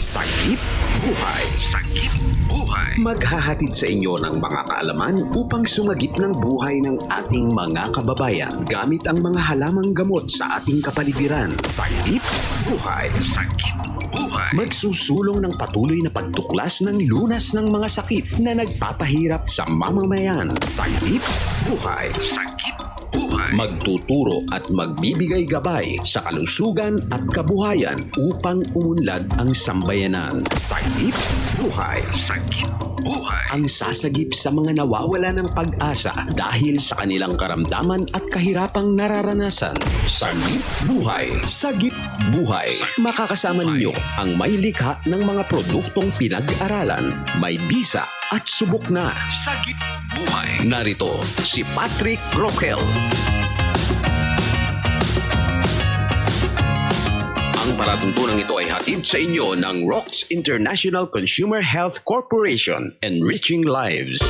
Sagip Buhay. Sagip Buhay. Maghahatid sa inyo ng mga kaalaman upang sumagip ng buhay ng ating mga kababayan gamit ang mga halamang gamot sa ating kapaligiran. Sagip Buhay. Sagip Buhay. Magsusulong ng patuloy na pagtuklas ng lunas ng mga sakit na nagpapahirap sa mamamayan. Sagip Buhay. Sagip Buhay. Magtuturo at magbibigay gabay sa kalusugan at kabuhayan upang umunlad ang sambayanan. Sagip Buhay. Sagip Buhay. Ang sasagip sa mga nawawala ng pag-asa dahil sa kanilang karamdaman at kahirapang nararanasan. Sagip Buhay. Sagip Buhay. Makakasama ninyo ang may likha ng mga produktong pinag-aralan, may bisa at subok na. Sagip Buhay. Narito si Patrick Roquel. Ang palatuntunang ito ay hatid sa inyo ng ROCS International Consumer Health Corporation, Enriching Lives.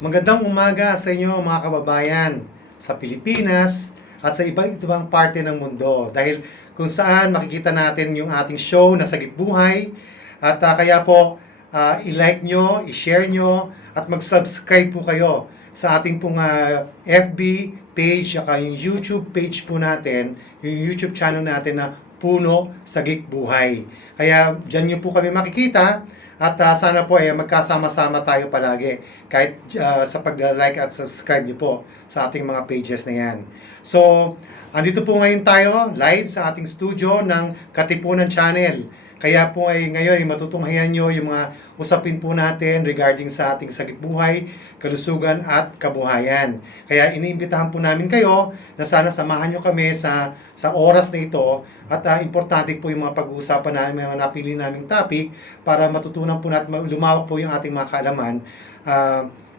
Magandang umaga sa inyo mga kababayan sa Pilipinas at sa ibang parte ng mundo. Dahil kung saan makikita natin yung ating show na Sagip Buhay. At kaya po i-like nyo, i-share nyo at mag-subscribe po kayo sa ating pong FB page at yung YouTube page po natin, yung YouTube channel natin na Puno Sagip Buhay. Kaya dyan nyo po kami makikita. At sana po magkasama-sama tayo palagi kahit sa pag-like at subscribe niyo po sa ating mga pages na yan. So, andito po ngayon tayo live sa ating studio ng Katipunan Channel. Kaya po ngayon matutunghayan nyo yung mga usapin po natin regarding sa ating sagip buhay, kalusugan at kabuhayan. Kaya iniimbitahan po namin kayo na sana samahan nyo kami sa oras na ito at importante po yung mga pag-uusapan namin, mga napili naming topic para matutunan po natin, lumawak po yung ating mga kaalaman.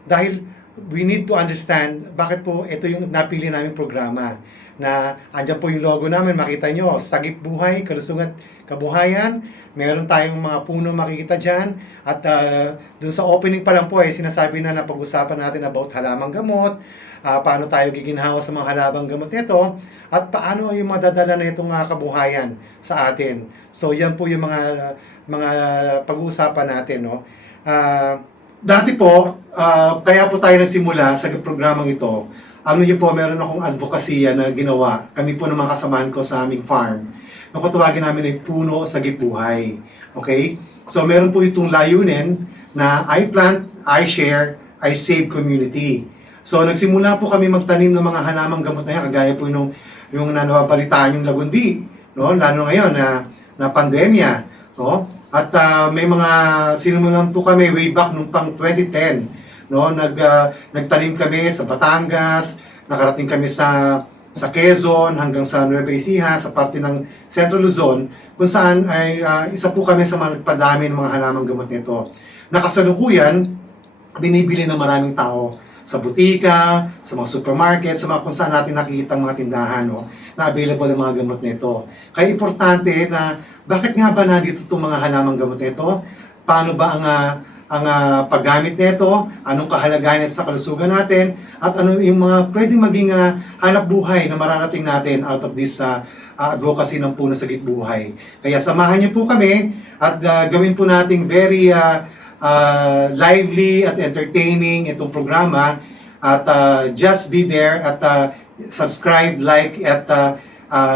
Dahil we need to understand bakit po ito yung napili naming programa na andyan po yung logo namin, makita nyo, Sagip Buhay, Kalusugan, Kabuhayan. Meron tayong mga puno makikita dyan. At dun sa opening pa lang po sinasabi na pag-usapan natin about halamang gamot, paano tayo giginhawa sa mga halamang gamot nito, at paano yung madadala na itong kabuhayan sa atin. So yan po yung mga pag-uusapan natin. No? Dati po, kaya po tayo nagsimula sa programang ito. Ano niyo po, meron akong advokasya na ginawa. Kami po naman kasamahan ko sa aming farm. Ang kutawagin namin ay Puno Sagip Buhay. Okay? So meron po itong layunin na I plant, I share, I save community. So nagsimula po kami magtanim ng mga halamang gamot na yan, kagaya po yung nanabalitaan yung lagundi, no? Lalo ngayon na pandemya, no? At may mga sinimulan po kami way back nung pang 2010. No, nagtanim kami sa Batangas, nakarating kami sa Quezon hanggang sa Nueva Ecija, sa parte ng Central Luzon, kung saan ay isa po kami sa mga nagpadami ng mga halamang gamot nito. Nakasalukuyan, binibili ng maraming tao sa butika, sa mga supermarket, sa mga kung saan natin nakikita mga tindahan, no, na available ang mga gamot nito. Kaya importante na bakit nga ba nandito itong mga halamang gamot nito? Paano ba ang paggamit nito, anong kahalagahan nito sa kalusugan natin, at ano yung mga pwedeng maging hanap buhay na mararating natin out of this advocacy ng Puno Sagip Buhay. Kaya samahan niyo po kami at gawin po nating very lively at entertaining itong programa, at just be there at subscribe, like, at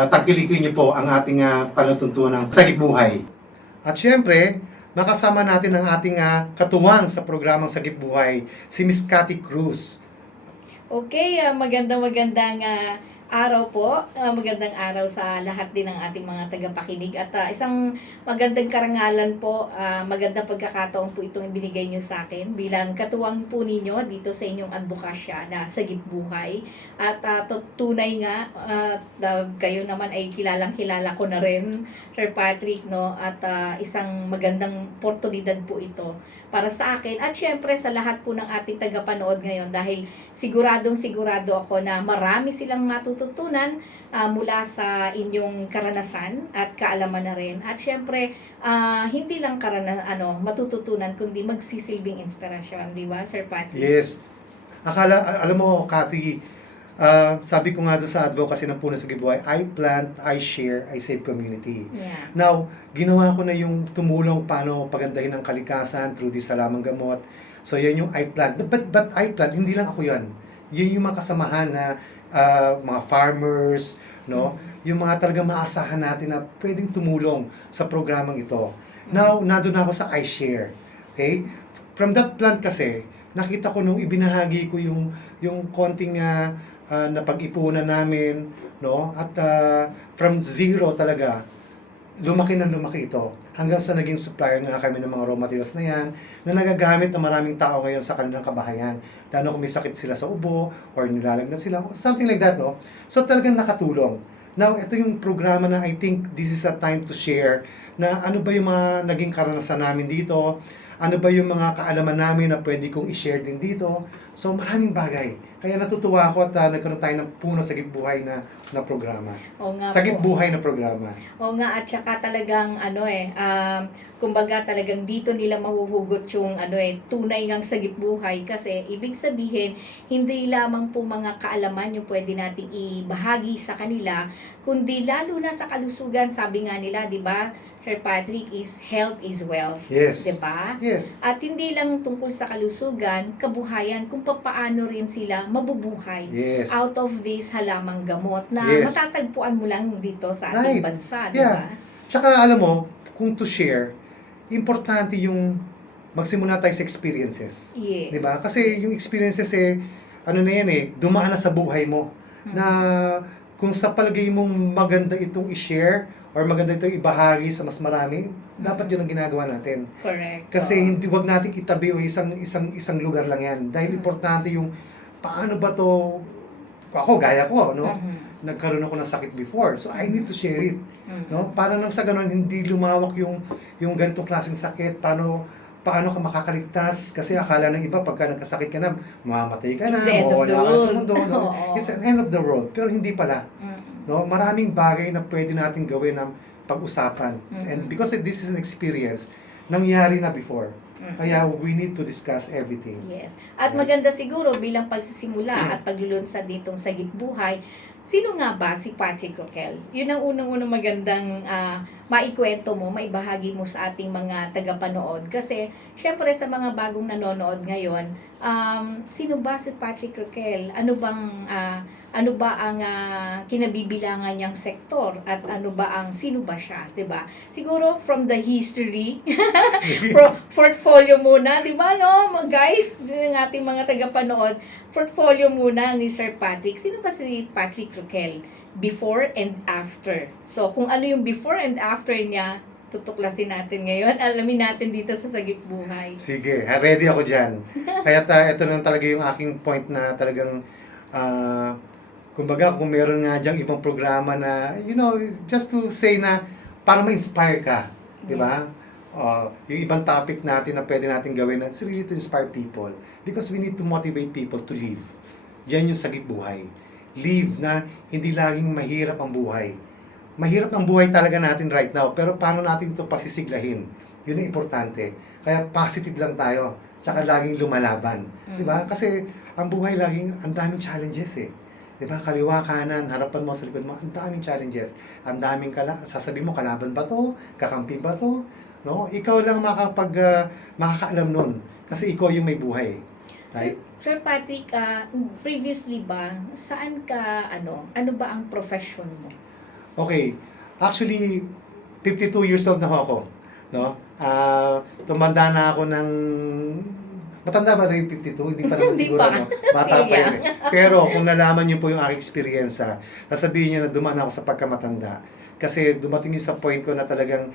tangkilikin niyo po ang ating palatuntunan ng Sagip Buhay. At syempre, makasama natin ang ating katuwang sa programang Sagip Buhay, si Miss Cathy Cruz. Okay, magandang araw po. Magandang araw sa lahat din ng ating mga tagapakinig. At isang magandang karangalan po, magandang pagkakataon po itong ibinigay nyo sa akin bilang katuwang po ninyo dito sa inyong advokasya na Sagip Buhay. At tunay nga, kayo naman ay kilalang-kilala ko na rin, Sir Patrick, no? At isang magandang oportunidad po ito para sa akin at syempre sa lahat po ng ating tagapanood ngayon, dahil siguro ako na marami silang matututunan mula sa inyong karanasan at kaalaman na rin. At syempre, hindi lang matututunan kundi magsisilbing inspirasyon, di ba, Sir Patrick? Yes. Alam mo, Cathy, Sabi ko nga doon sa advocacy ng Puno sa Gibuhay, I plant, I share, I save community. Yeah. Now, ginawa ko na yung tumulong paano pagandahin ang kalikasan through this halamang gamot. So, yan yung I plant. But I plant, hindi lang ako yan. Yun yung mga kasamahan na mga farmers, no? Yung mga talagang maasahan natin na pwedeng tumulong sa programang ito. Now, nandun ako sa I share. Okay? From that plant kasi, nakita ko nung ibinahagi ko yung konting na pag-ipunan namin, no? At from zero talaga, lumaki na lumaki ito. Hanggang sa naging supplier nga kami ng mga raw materials na yan, na nagagamit ng maraming tao ngayon sa kanilang kabahayan. Lalo kung may sakit sila sa ubo, or nilalagnat sila, something like that, no? So talagang nakatulong. Now, ito yung programa na I think this is a time to share na ano ba yung mga naging karanasan namin dito, ano ba yung mga kaalaman namin na pwede kong i-share din dito. So, maraming bagay. Kaya natutuwa ako at nagkaroon tayo ng Puno Sagip Buhay na programa. Oo nga Sagip po. Buhay na programa. Oo nga, at saka talagang kumbaga talagang dito nila mahuhugot yung tunay ngang sagip buhay, kasi ibig sabihin hindi lamang po mga kaalaman yung pwede nating ibahagi sa kanila, kundi lalo na sa kalusugan. Sabi nga nila, 'di ba, Sir Patrick, is health is wealth. Yes. 'Di ba? Yes. At hindi lang tungkol sa kalusugan, kabuhayan, kung papaano rin sila mabubuhay Yes. out of this halamang gamot na Yes. matatagpuan mo lang dito sa ating Right. bansa, di Yeah. ba? Tsaka alam mo, kung to share, importante yung magsimula tayo sa experiences. Yes. 'Di ba? Kasi yung experiences ano na yan dumaan na sa buhay mo. Na kung sa palagay mong maganda itong i-share or maganda itong ibahagi sa mas marami, dapat yun ang ginagawa natin. Correct. Kasi Oo. hindi, wag nating itabi o isang lugar lang yan. Dahil importante yung paano ba to, ako gaya ko, no? Mhm. Nagkaroon ako ng sakit before. So I need to share it, Mhm. no? Para nang sa ganun hindi lumawak yung ganitong klaseng sakit. Paano ka makakaligtas? Kasi akala ng iba pagka nagkasakit ka na, mamamatay ka na, It's the end of the mawawala ka sa world. mundo, no? Oo. It's an end of the world. Pero hindi pala. Mhm. No, maraming bagay na pwede natin gawin na pag-usapan. Mhm. And because this is an experience, nangyari na before. Mhm. Kaya we need to discuss everything. Yes. At Right. maganda siguro bilang pagsisimula at paglulunsad ditong Sagip Buhay, sino nga ba si Patrick Roquel? Yun ang unang-unang magandang maikwento mo, maibahagi mo sa ating mga tagapanood. Kasi, syempre sa mga bagong nanonood ngayon, sino ba si Patrick Roquel? Ano ba ang kinabibilangan niyang sektor? At sino ba siya? 'Di ba? Siguro from the history, portfolio muna, 'di ba, no? Guys, ng ating mga tagapanood, portfolio muna ni Sir Patrick. Sino ba si Patrick Roquel? Before and after. So, kung ano yung before and after niya, tutuklasin natin ngayon. Alamin natin dito sa Sagip Buhay. Sige, ready ako dyan. Kaya ito na talaga yung aking point na talagang, kumbaga kung meron nga dyang ibang programa na, just to say na, para ma-inspire ka. Di ba? Yung ibang topic natin na pwede natin gawin na it's really to inspire people. Because we need to motivate people to live. Yan yung Sagip Buhay. Live na hindi laging mahirap ang buhay. Mahirap ang buhay talaga natin right now, pero paano natin ito pasisiglahin? Yun ang importante. Kaya positive lang tayo, tsaka laging lumalaban. Di ba? Kasi ang buhay laging, ang daming challenges Di ba? Kaliwa, kanan, harapan mo, sa likod mo, ang daming challenges. Ang daming sasabihin mo, kalaban ba to? Kakampi ba to? No? Ikaw lang makakaalam nun. Kasi ikaw yung may buhay. Right? Sir Patrick, previously ba, saan ka, ano ba ang profession mo? Okay. Actually, 52 years old na ako. No? Tumanda na ako ng... Matanda ba rin 52? Hindi pa naman Hindi siguro. pa. No? Bata pa yun Pero kung nalaman niyo po yung aking experience, sasabihin niyo na dumaan ako sa pagkamatanda. Kasi dumating yun sa point ko na talagang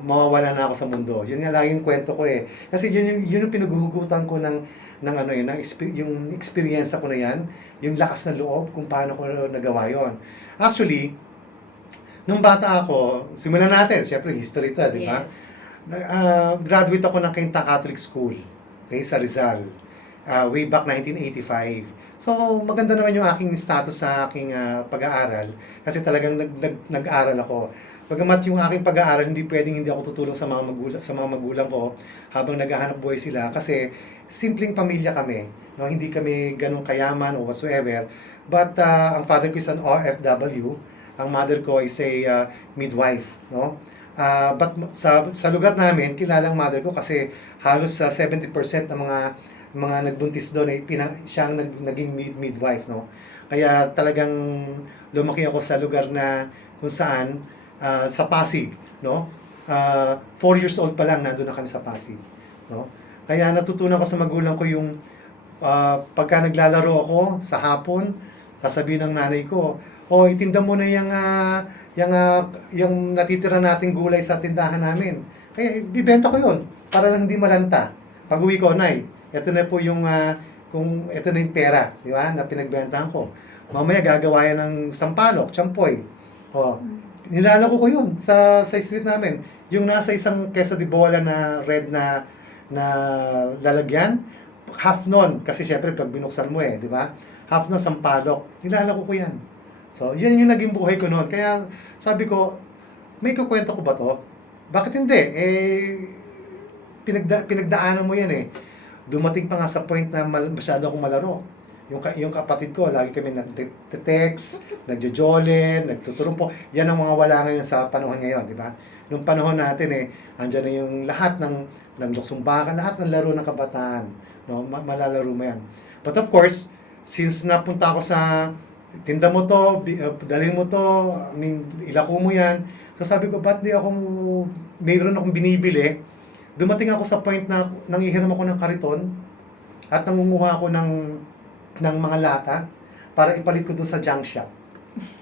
mawawala na ako sa mundo. Yun nga laging kwento ko Kasi yun yung pinaghuhugutan ko yung experience ko na yan, yung lakas ng loob kung paano ko nagawa yon. Actually, nung bata ako, simulan natin, syempre history ito, di ba? Yes. Graduate ako ng Cainta Catholic School, sa Rizal, way back 1985. So, maganda naman yung aking status sa aking pag-aaral kasi talagang nag-aaral ako. Bagamat yung aking pag-aaral, hindi pwedeng hindi ako tutulong sa mga magulang ko habang naghahanap buhay sila kasi simpleng pamilya kami, no? Hindi kami ganun kayaman o whatsoever. But ang father ko is an OFW, ang mother ko is a midwife, no? But sa lugar namin, kilala ang mother ko kasi halos sa 70% ng mga nagbuntis doon ay siyang naging midwife, no? Kaya talagang lumaki ako sa lugar na kung saan sa Pasig, no? 4 years old pa lang nandoon na kami sa Pasig, no? Kaya natutunan ko sa magulang ko yung pagka naglalaro ako sa hapon, sasabihin ng nanay ko, "Oh, itinda mo na yung natitira nating gulay sa tindahan namin." Kaya bibenta ko 'yon para lang hindi malanta. Pag-uwi ko, "Nay, ito na po yung kung ito na yung pera, di ba? Na pinagbentahan ko. Mamaya gagawa yan ng sampalok, champoy." Oh, nilalako ko 'yun sa street namin. Yung nasa isang queso de bola na red na lalagyan, half nun kasi syempre pag binuksan mo di ba? Half nun sampalok. Nilalako ko 'yan. So, 'yan yung naging buhay ko noon. Kaya sabi ko, may kukwento ko ba 'to? Bakit hindi? Pinagdaanan mo 'yan Dumating pa nga sa point na masyado akong malaro. Yung kapatid ko, lagi kami nag-text, nagjo-jollen, nagtuturumpo. Yan ang mga wala ngayon sa panahon ngayon, di ba? Nung panahon natin andyan na yung lahat ng luksumbakan, lahat ng laro ng kabataan. No? Malalaro mo yan. But of course, since napunta ako sa tinda mo to, dalhin mo to, I mean, ilako mo yan. So sabi ko, ba't di mayroon akong binibili? Dumating ako sa point na nangihiram ako ng kariton at nangunguha ako ng mga lata para ipalit ko doon sa junk shop.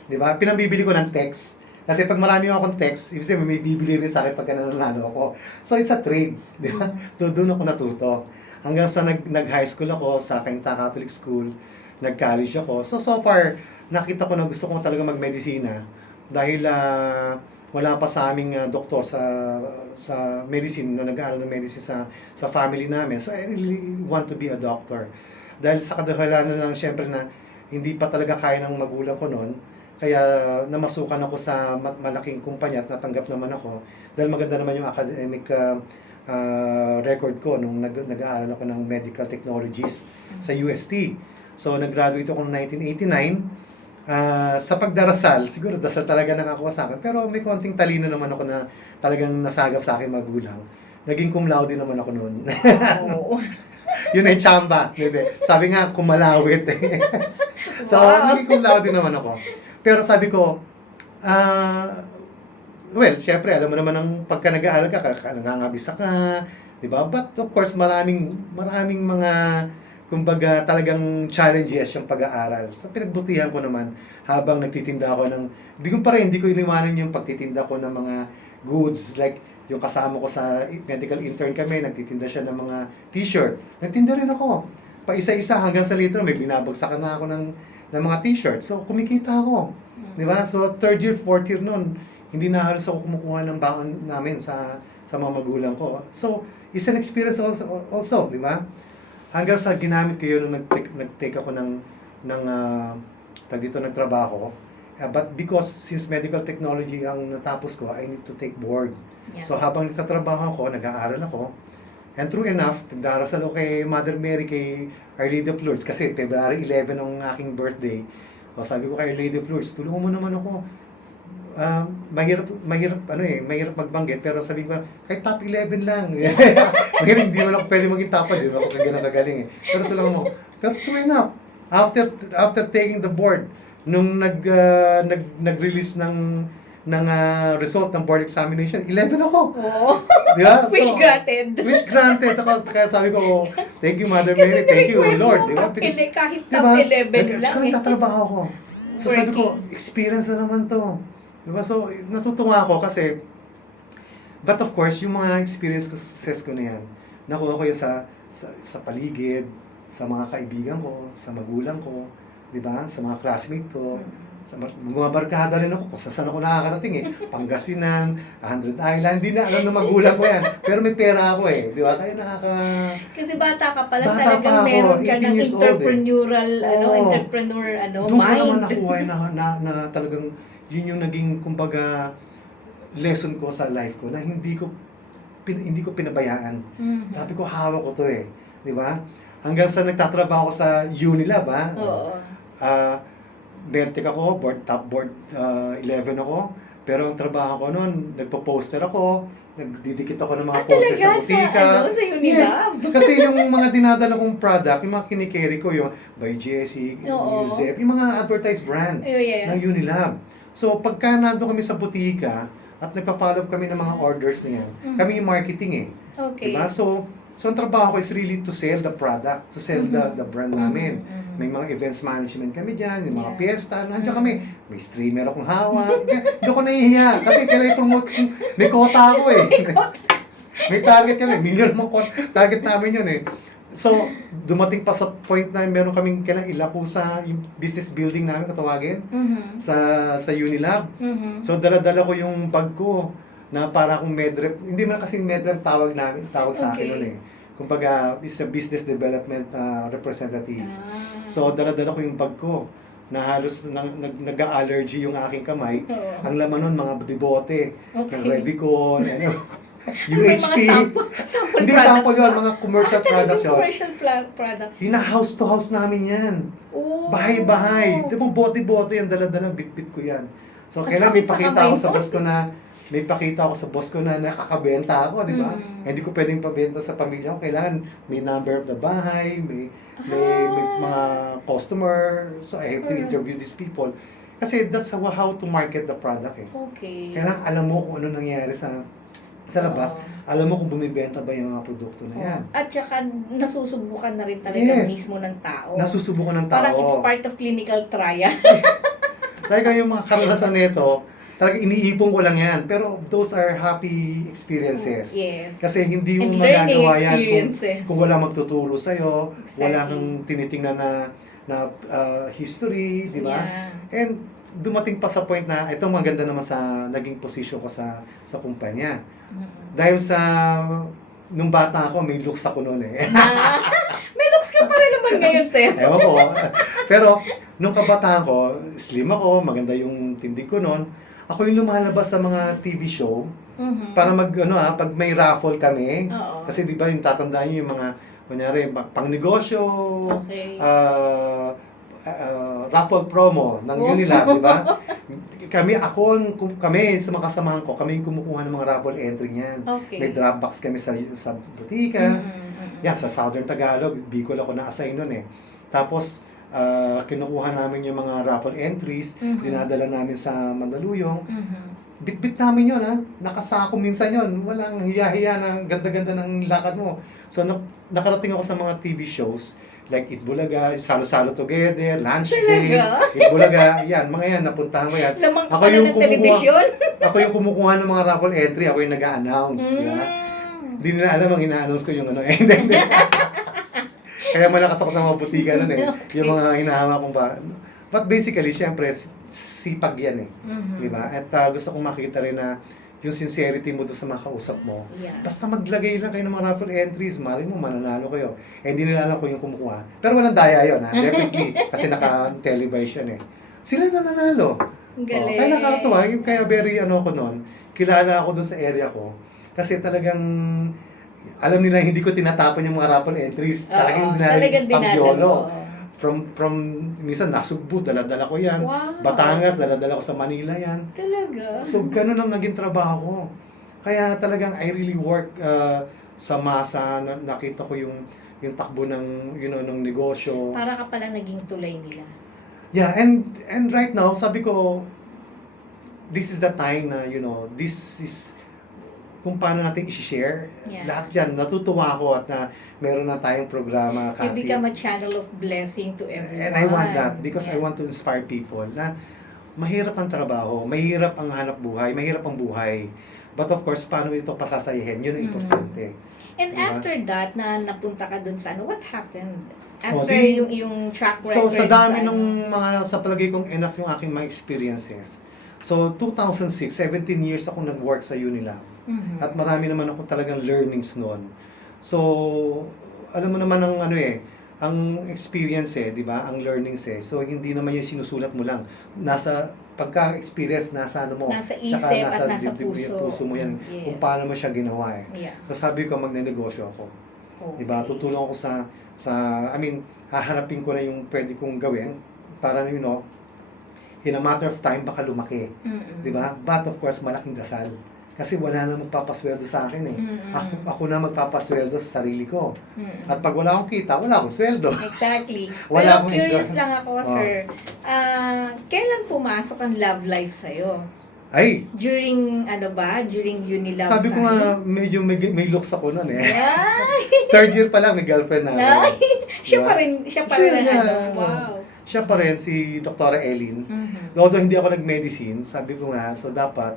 Di ba? Pinabibili ko ng text. Kasi pag marami akong text, ibig sabihin may bibili rin sa akin pagka nanalo ako. So it's a trade. Di ba? So doon ako natuto. Hanggang sa nag-high school ako sa Cainta Catholic School, nag-college ako. So far, nakita ko na gusto ko talaga mag-medisina dahil wala pa sa aming doktor sa medicine na nag-aaral ng medicine sa family namin. So I really want to be a doctor. Dahil sa kadahilanan lang syempre na hindi pa talaga kaya ng magulang ko noon. Kaya namasukan ako sa malaking kumpanya at natanggap naman ako. Dahil maganda naman yung academic record ko nung nag-aaral ako ng medical technologist sa UST. So nag-graduate ako noong 1989. Sa pagdarasal, siguro dasal talaga nakakuha sa akin. Pero may konting talino naman ako na talagang nasagap sa akin magulang. Naging cum laude naman ako noon. Oo. Yun ay chamba. Sabi nga, kumalawit So, Wow. naging cum laude naman ako. Pero sabi ko, well, syempre, alam mo naman ang pagka nag-aaral ka, nangangabisa ka, di ba? But of course, maraming mga kumbaga talagang challenges yung pag-aaral. So pinagbutihan ko naman habang nagtitinda ako hindi ko iniwanan yung pagtitinda ko ng mga goods like yung kasama ko sa medical intern kami, nagtitinda siya ng mga t-shirt. Nagtinda rin ako. Pa isa-isa hanggang sa litro may binabagsakan na ako ng mga t-shirt. So kumikita ako. Di ba? So third year, fourth year noon, hindi na halos ako kumukuha ng baon namin sa mga magulang ko. So it's an experience also, di ba? Hanggang sa ginamit ko yun nung nag-take ako ng nagtrabaho. But because since medical technology ang natapos ko, I need to take board. Yeah. So habang nagtatrabaho ako, nag-aaral ako. And true enough, nagdarasal ako kay Mother Mary, kay Our Lady of Lourdes. Kasi February 11 ang aking birthday. O sabi ko kay Our Lady of Lourdes, tulungan mo naman ako. Mahirap magbanggit, pero sabi ko, kahit top 11 lang. Mahirap, hindi mo lang pwede maging top 1, di ba? Kung ganun kagaling Pero tulungan mo. Pero true enough, after taking the board, nung nag-release ng result ng board examination, 11 ako. Oo. Di ba? Wish granted. Wish granted. Kaya sabi ko, thank you Mother Mary, thank you Lord. Di ba? Kahit Diba? top 11 lang. Tsaka nagtatrabaho ako. So sabi ko, experience na naman to. Diba? So, natutuwa ako kasi, but of course, yung mga experiences ko na yan, nakuha ko yun sa paligid, sa mga kaibigan ko, sa magulang ko, diba? Sa mga classmate ko, sa mga barkada rin ako, kung saan ako nakakarating Pangasinan, 100 Island, hindi na alam na magulang ko yan. Pero may pera ako di ba? Kaya Kasi bata ka pala, Bata talagang pa ako, meron ka 18 ng years old, entrepreneurial, Oo. entrepreneur, Doon ko mind. naman nakuha na talagang yun yung naging, kumbaga, lesson ko sa life ko na hindi ko pinabayaan. Mhm. Sabi ko, hawak ko to eh. Di ba? Hanggang sa nagtatrabaho ko sa Unilab, ha? Oo. Medtech ako, top board 11 ako. Pero ang trabaho ko noon, nagpo-poster ako, nagdidikit ako ng mga poster Talaga sa butika. sa Unilab? Yes, kasi yung mga dinadala kong product, yung mga kinikerry ko, yung by Jessie, Oo. Yusef, yung mga advertised brand Oh, yeah. ng Unilab. So, pagka nandun kami sa butika, at nagpa-follow up kami ng mga orders niyan, kami yung marketing eh. Okay. Diba? So ang trabaho ko is really to sell the product, to sell the brand namin. May mga events management kami dyan, yung mga piyesta, nandiyan kami. May streamer akong hawak. Hindi ako nahihiya kasi kailangan i-promote ko. May quota ako eh. May target kami. Million mo target namin yun eh. So, dumating pa sa point na meron kaming kailangan ilako sa yung business building namin, katawagin, sa Unilab. So, dala-dala ko yung bag ko na para akong medrep. Hindi man kasi medrep tawag sa akin nun eh. Kumbaga, is a business development representative. So, dala-dala ko yung bag ko na halos nag-allergy yung aking kamay. Oo. Ang laman nun, mga dibote, ng Okay. Revicon, May mga UHP. sample Hindi, products sample yun, ba? mga commercial products yun. Commercial products. House to house namin yan. Oh. Bahay-bahay. Di ba, bote-bote yan, dala-dala, bit-bit ko yan. So, Ang kailan may sakit sa pakita kamay ako sa mo. boss ko na nakakabenta ako, di ba? Hindi ko pwedeng pabenta sa pamilya ko. Kailangan may number of the bahay, may mga customer. So, I have to interview these people. Kasi that's how to market the product eh. Okay. Kailangan alam mo kung ano nangyayari sa labas. Alam mo kung bumibenta ba yung mga produkto na yan. At saka nasusubukan na rin talaga Yes. mismo ng tao. Nasusubukan ng tao. Parang it's part of clinical trial. Talaga yung mga karanasan nito, talaga iniipon ko lang yan. Pero those are happy experiences. Yes. Kasi hindi mo And learning magagawa yan experiences. kung wala magtuturo sa'yo, Exactly. wala kang tinitingnan na history, di ba? Yeah. And dumating pa sa point na ito maganda naman sa naging position ko sa kumpanya. Dahil sa nung bata ako, may looks ako noon eh. May looks ka pa rin naman ngayon, sir. Ewan ko. Pero nung kabataan ko, slim ako, maganda yung tindig ko noon. Ako yung lumalabas sa mga TV show para pag may raffle kami. Oo. Kasi di ba yung tatandaan nyo yung mga, kunyari, pang negosyo, Okay. raffle promo ng Unilab, di ba? Kami sa mga kasamahan ko, kami yung kumukuha ng mga raffle entry niyan. Okay. May drop box kami sa butika. Yan, sa Southern Tagalog, Bicol ako na-assign nun eh. Tapos, kinukuha namin yung mga raffle entries, dinadala namin sa Mandaluyong. Bit-bit namin yun, ha? Nakasako minsan yun. Walang hiya-hiya na ganda-ganda ng lakad mo. So, nakarating ako sa mga TV shows, like Itbulaga, Salo-Salo Together, Lunch Day, Talaga? Itbulaga, yan, mga yan, napuntahan ko yan. Lamang Ako pala yung ng telebisyon. Ako yung kumukuha ng mga raffle entry, ako yung nag-a-announce. Di ba? Hindi nila alam ang ina-announce ko yung ano. Hindi. Kaya malakas ako sa mga butika nun eh. Okay. Yung mga hinahawa kong ba. But basically, syempre, sipag yan eh. Di ba? At gusto kong makita rin na yung sincerity mo doon sa mga kausap mo. Yeah. Basta maglagay lang kayo ng mga raffle entries, mali mo, mananalo kayo. Eh, hindi nila alam kung yung kumukuha. Pero walang daya yun, ha? Definitely. Kasi naka-television eh. Sila nananalo. Ang galing. Kaya nakakatuwa, kaya very ako noon, kilala ako doon sa area ko. Kasi talagang, alam nila hindi ko tinatapon yung mga raffle entries. Talagang talagang Tabyolo. dinadalo. From minsan Nasugbu, dala-dala ko yan. Wow. Batangas, dala-dala ko sa Manila yan. Talaga. So, ganun ang naging trabaho ko. Kaya talagang I really work sa masa, nakita ko yung takbo ng, ng negosyo. Para ka pala naging tulay nila. Yeah, and right now, sabi ko, this is the time na, this is kung paano natin i-share. Yeah. Lahat yan, natutuwa ako at na meron na tayong programa, You Cathy. become a channel of blessing to everyone. And I want that because I Yeah. want to inspire people na mahirap ang trabaho, mahirap ang hanap buhay, mahirap ang buhay. But of course, paano ito pasasayahin? Yun ang importante. And Diba? after that, na napunta ka dun sa what happened? After di- yung track So, record sa dami ano? ng mga, sa palagay kong enough yung aking mga experiences. So, 2006, 17 years akong nag-work sa Unilab. Mhm. At marami naman ako talagang learnings noon. So, alam mo naman ang ang experience di ba? Ang learnings So hindi naman yung sinusulat mo lang. Nasa pagka-experience nasa ano mo. Nasa isip tsaka at nasa dibdib- puso mo yan. Yes. Kung paano mo siya ginawa Yeah. So sabi ko magnenegosyo ako. Okay. 'Di ba? Tutulong ako haharapin ko na yung pwede kong gawin para in a matter of time baka lumaki. Mm-mm. 'Di ba? But of course malaking dasal. Kasi wala na magpapasweldo sa akin Mm-mm. Ako na magpapasweldo sa sarili ko. Mm-mm. At pag wala akong kita, wala akong sweldo. Exactly. Wala Pero akong curious interest. lang ako, sir. Kailan pumasok ang love life sa'yo? Ay, During Unilove sabi ko time? nga, medyo may looks ako nun Ay! Third year pa lang, may girlfriend na Ay! ako. Siya Diba? pa rin Siya, ang yeah. Wow. Siya pa rin, si Dr. Eileen. Mhm. Although hindi ako nag-medicine, sabi ko nga, so dapat,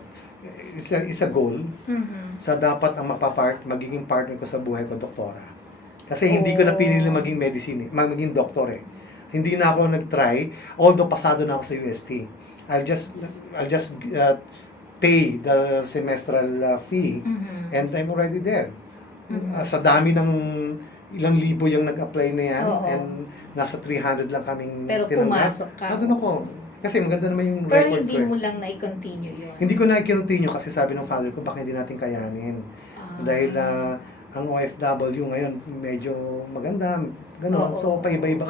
isa goal, Mhm. sa dapat ang magiging partner ko sa buhay ko, doktora. Kasi hindi ko napili na maging maging doktor Hindi na ako nag-try, although pasado na ako sa UST. I'll just pay the semestral fee Mhm. and I'm already there. Mhm. Sa dami ng ilang libo yung nag-apply na yan Oo. and nasa 300 lang kaming Pero tinanggap. pumasok ka. Nandun ako. Kasi maganda naman yung Pero record hindi ko mo lang na-continue yun. Hindi ko na i-continue kasi sabi ng father ko baka hindi natin kayanin. Dahil ang OFW ngayon medyo maganda, gano'n. Oo. So paiba-iba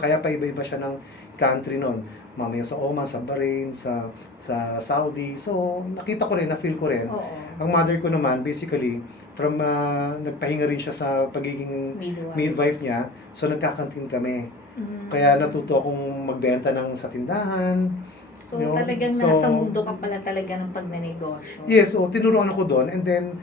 siya ng country noon. Mamaya sa Oman, sa Bahrain, sa Saudi. So nakita ko rin, na-feel ko rin. Oo. Ang mother ko naman basically from nagpahinga rin siya sa pagiging midwife niya. So nagkakantin kami. Mhm. Kaya natuto akong magbenta sa tindahan. So, Yun. talagang So, nasa mundo ka pala talaga ng pagnenegosyo. Yes, so tinuruan ako doon and then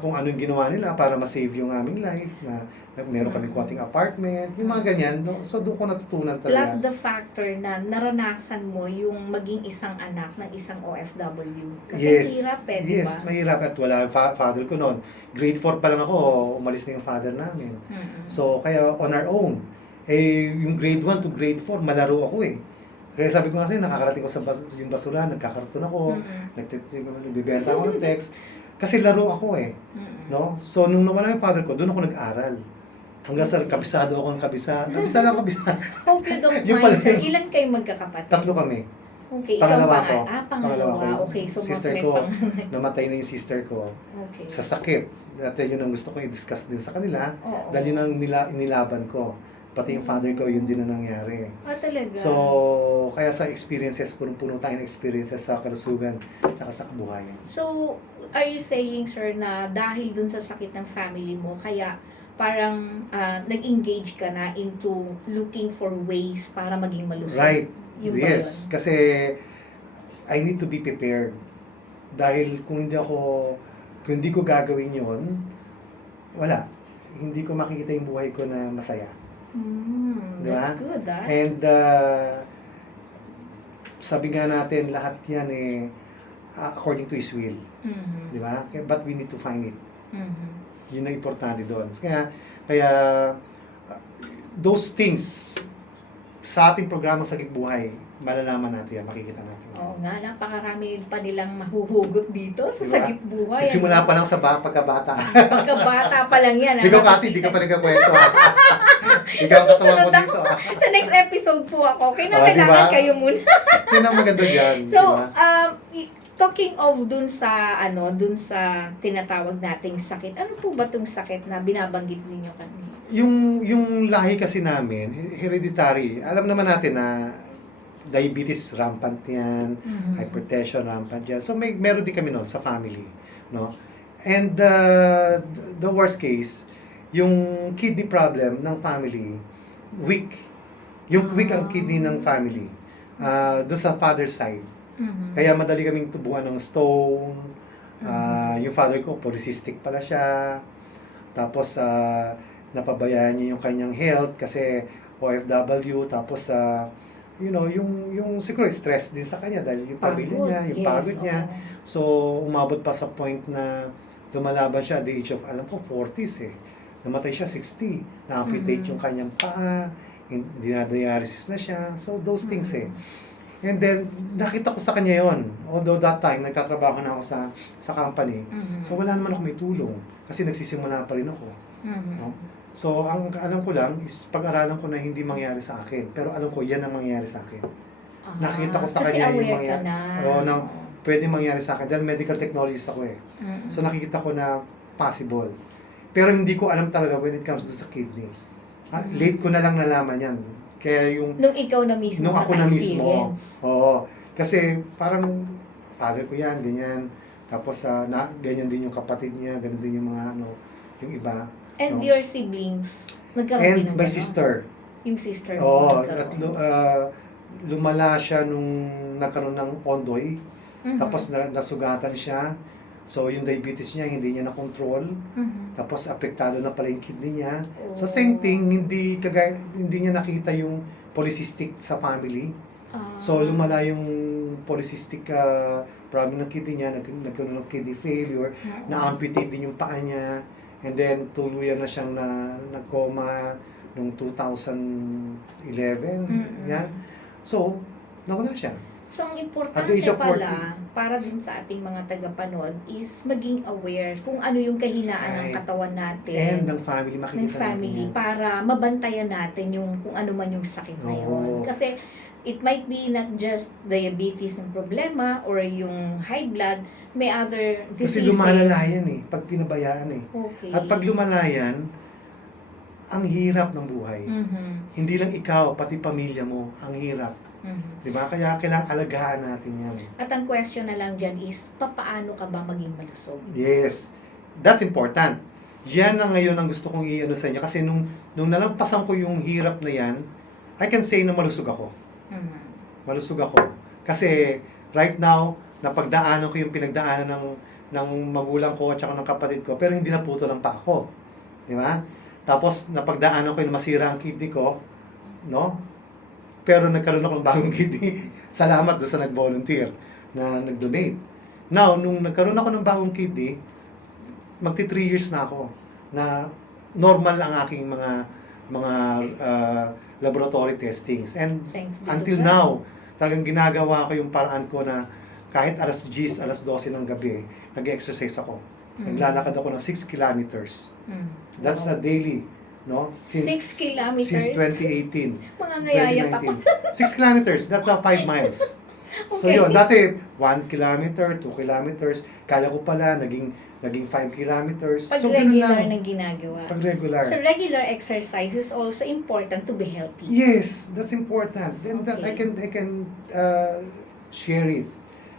kung ano yung ginawa nila para ma-save yung aming life na meron kami konting apartment, yung mga ganyan. No? So doon ko natutunan Plus talaga. the factor na naranasan mo yung maging isang anak ng isang OFW. Kasi hirap di Yes, ba? mahirap at wala yung father ko noon. Grade 4 pa lang ako, umalis na yung father namin. Mm-mm. So kaya on our own, yung grade 1 to grade 4, malaro ako Kaya sabi ko nga sa'yo, nakakarating ko sa yung basura, nagkakarton ako, Mm-mm. nagbibenta ako ng text. Kasi laro ako Mm-mm. no? So, nung nawala yung father ko, doon ako nag-aral. Hanggang sa kabisado ako ng kabisa. Kabisa. Hope you don't Yung mind, pala sir. yun. Ilan kayo magkakapatid? 3 kami. Okay, Pangalawa ikaw ko. Pangalawa. ko. Okay, so Sister mas may ko. panganay. Namatay na yung sister ko. Okay. Sa sakit. Dati yun ang gusto ko i-discuss din sa kanila. Oo. Dahil yun ang inilaban ko. Pati yung father ko, yun din ang nangyari. Talaga? So, kaya sa experiences, punong-puno tayo ng experiences sa kalusugan at sa kabuhayan. So, are you saying, sir, na dahil dun sa sakit ng family mo, kaya parang nag-engage ka na into looking for ways para maging malusog? Right. Yun ba Yes. yun? Kasi I need to be prepared. Dahil kung hindi ko gagawin yon, wala. Hindi ko makikita yung buhay ko na masaya. Di ba? That's good, And sabi nga natin, lahat yan according to His will. Mhm. Di ba? But we need to find it. Mhm. Yun ang importante doon. Kaya those things sa ating programa Sagip Buhay, malalaman natin yan, makikita natin. Oo nga, napakarami pa nilang mahuhugot dito sa Diba? Sagip Buhay. Simula pa lang sa pagkabata. Pagkabata pa lang yan. Ikaw, Kati, di ka pa nagkakwento. Ikaw ang katawa ko dito. Sa next episode po ako, kailangan diba? kayo muna. Yun ang maganda dyan. So, diba? talking of dun sa tinatawag nating sakit. Ano po ba tong sakit na binabanggit ninyo kanina? Yung lahi kasi namin, hereditary, alam naman natin na diabetes rampant yan, hypertension rampant yan. So meron din kami noon sa family, no? And the worst case, yung kidney problem ng family, weak. Yung weak ang kidney ng family. Doon sa father's side. Kaya madali kaming tubuhan ng stone. Yung father ko, polycystic pala siya. Tapos, napabayaan niya yung kanyang health kasi OFW. Tapos, yung siguro stress din sa kanya dahil yung pamilya niya, yung pagod niya. So, umabot pa sa point na lumalaban siya at the age of, alam ko, 40s Namatay siya 60. Na-amputate yung kanyang paa. Dinadialysis na siya. So, those things And then, nakita ko sa kanya yon. Although that time, nagtatrabaho na ako sa company. So, wala naman ako may tulong. Kasi nagsisimula pa rin ako. No? So, ang alam ko lang is pag-aralan ko na hindi mangyari sa akin. Pero alam ko, yan ang mangyari sa akin. Nakita ko sa kasi kanya yung aware ka mangyari. na. Oo, na pwede mangyari sa akin. Dahil medical technologist ako eh. Mm-mm. So, nakikita ko na possible. Pero hindi ko alam talaga when it comes to sa kidney. Late ko na lang nalaman yan. Kaya yung Nung ikaw na mismo nung ako na mismo. naka-experience. Oo. Kasi parang father ko yan, ganyan. Tapos ganyan din yung kapatid niya, ganyan din yung mga yung iba. And No? your siblings, nagkaroon din And ng my ganon? sister. Yung sister mo Oo. nagkaroon. At lumala siya nung nagkaroon ng ondoy. Mhm. Tapos nasugatan siya. So yung diabetes niya, hindi niya na-control. Mhm. Tapos apektado na pala yung kidney niya. So Oh. same thing, hindi niya nakita yung polycystic sa family. Ah. So lumala yung polycystic problem ng kidney niya, nagkaroon ng kidney failure, Oo. na-amputate din yung paa niya, and then tuluyan na siyang nag-coma noong 2011. Mm-mm. Yan. So, nawala siya. So, ang At the importante age of pala, para din sa ating mga tagapanood, is maging aware kung ano yung kahinaan ng Right. katawan natin. And ng family, ng makikita family natin yan. para mabantayan natin yung kung ano man yung sakit na yun. Oo. Kasi it might be not just diabetes ng problema or yung high blood, may other Kasi diseases. lumalala yan eh, pag pinabayaan eh. Okay. At pag lumala yan, ang hirap ng buhay. Mhm. Hindi lang ikaw, pati pamilya mo, ang hirap. Mhm. Di ba? Kaya kailangan alagaan natin yan. At ang question na lang dyan is, papaano ka ba maging malusog? Yes. That's important. Yan ang ngayon ang gusto kong i-ano sa inyo. Kasi nung nalampasan ko yung hirap na yan, I can say na malusog ako. Mhm. Malusog ako. Kasi right now, napagdaanan ko yung pinagdaanan ng magulang ko at saka ng kapatid ko, pero hindi naputol ang paa ko. Di ba? Tapos napagdaanan ko yung masira ang kidney ko, no? Pero nagkaroon ako ng bagong kidney. Salamat doon sa nag-volunteer na nag-donate. Now, nung nagkaroon ako ng bagong kidney, magti 3 years na ako na normal ang aking mga laboratory testings. And Thanks be to until God. now, talagang ginagawa ko yung paraan ko na kahit alas 10, alas 12 ng gabi, nag-exercise ako. Naglalakad ako ng 6 kilometers. Mhm. That's a daily, no? 6 kilometers? Since 2018. Mga ngayaya pa pa. 6 kilometers, that's 5 miles. So Okay. yun, dati 1 kilometer, 2 kilometers, kaya ko pala naging 5 kilometers. Pag So ganun regular lang. na ginagawa. Pag regular. So, regular exercise is also important to be healthy. Yes, that's important. Then that I Okay. can share it.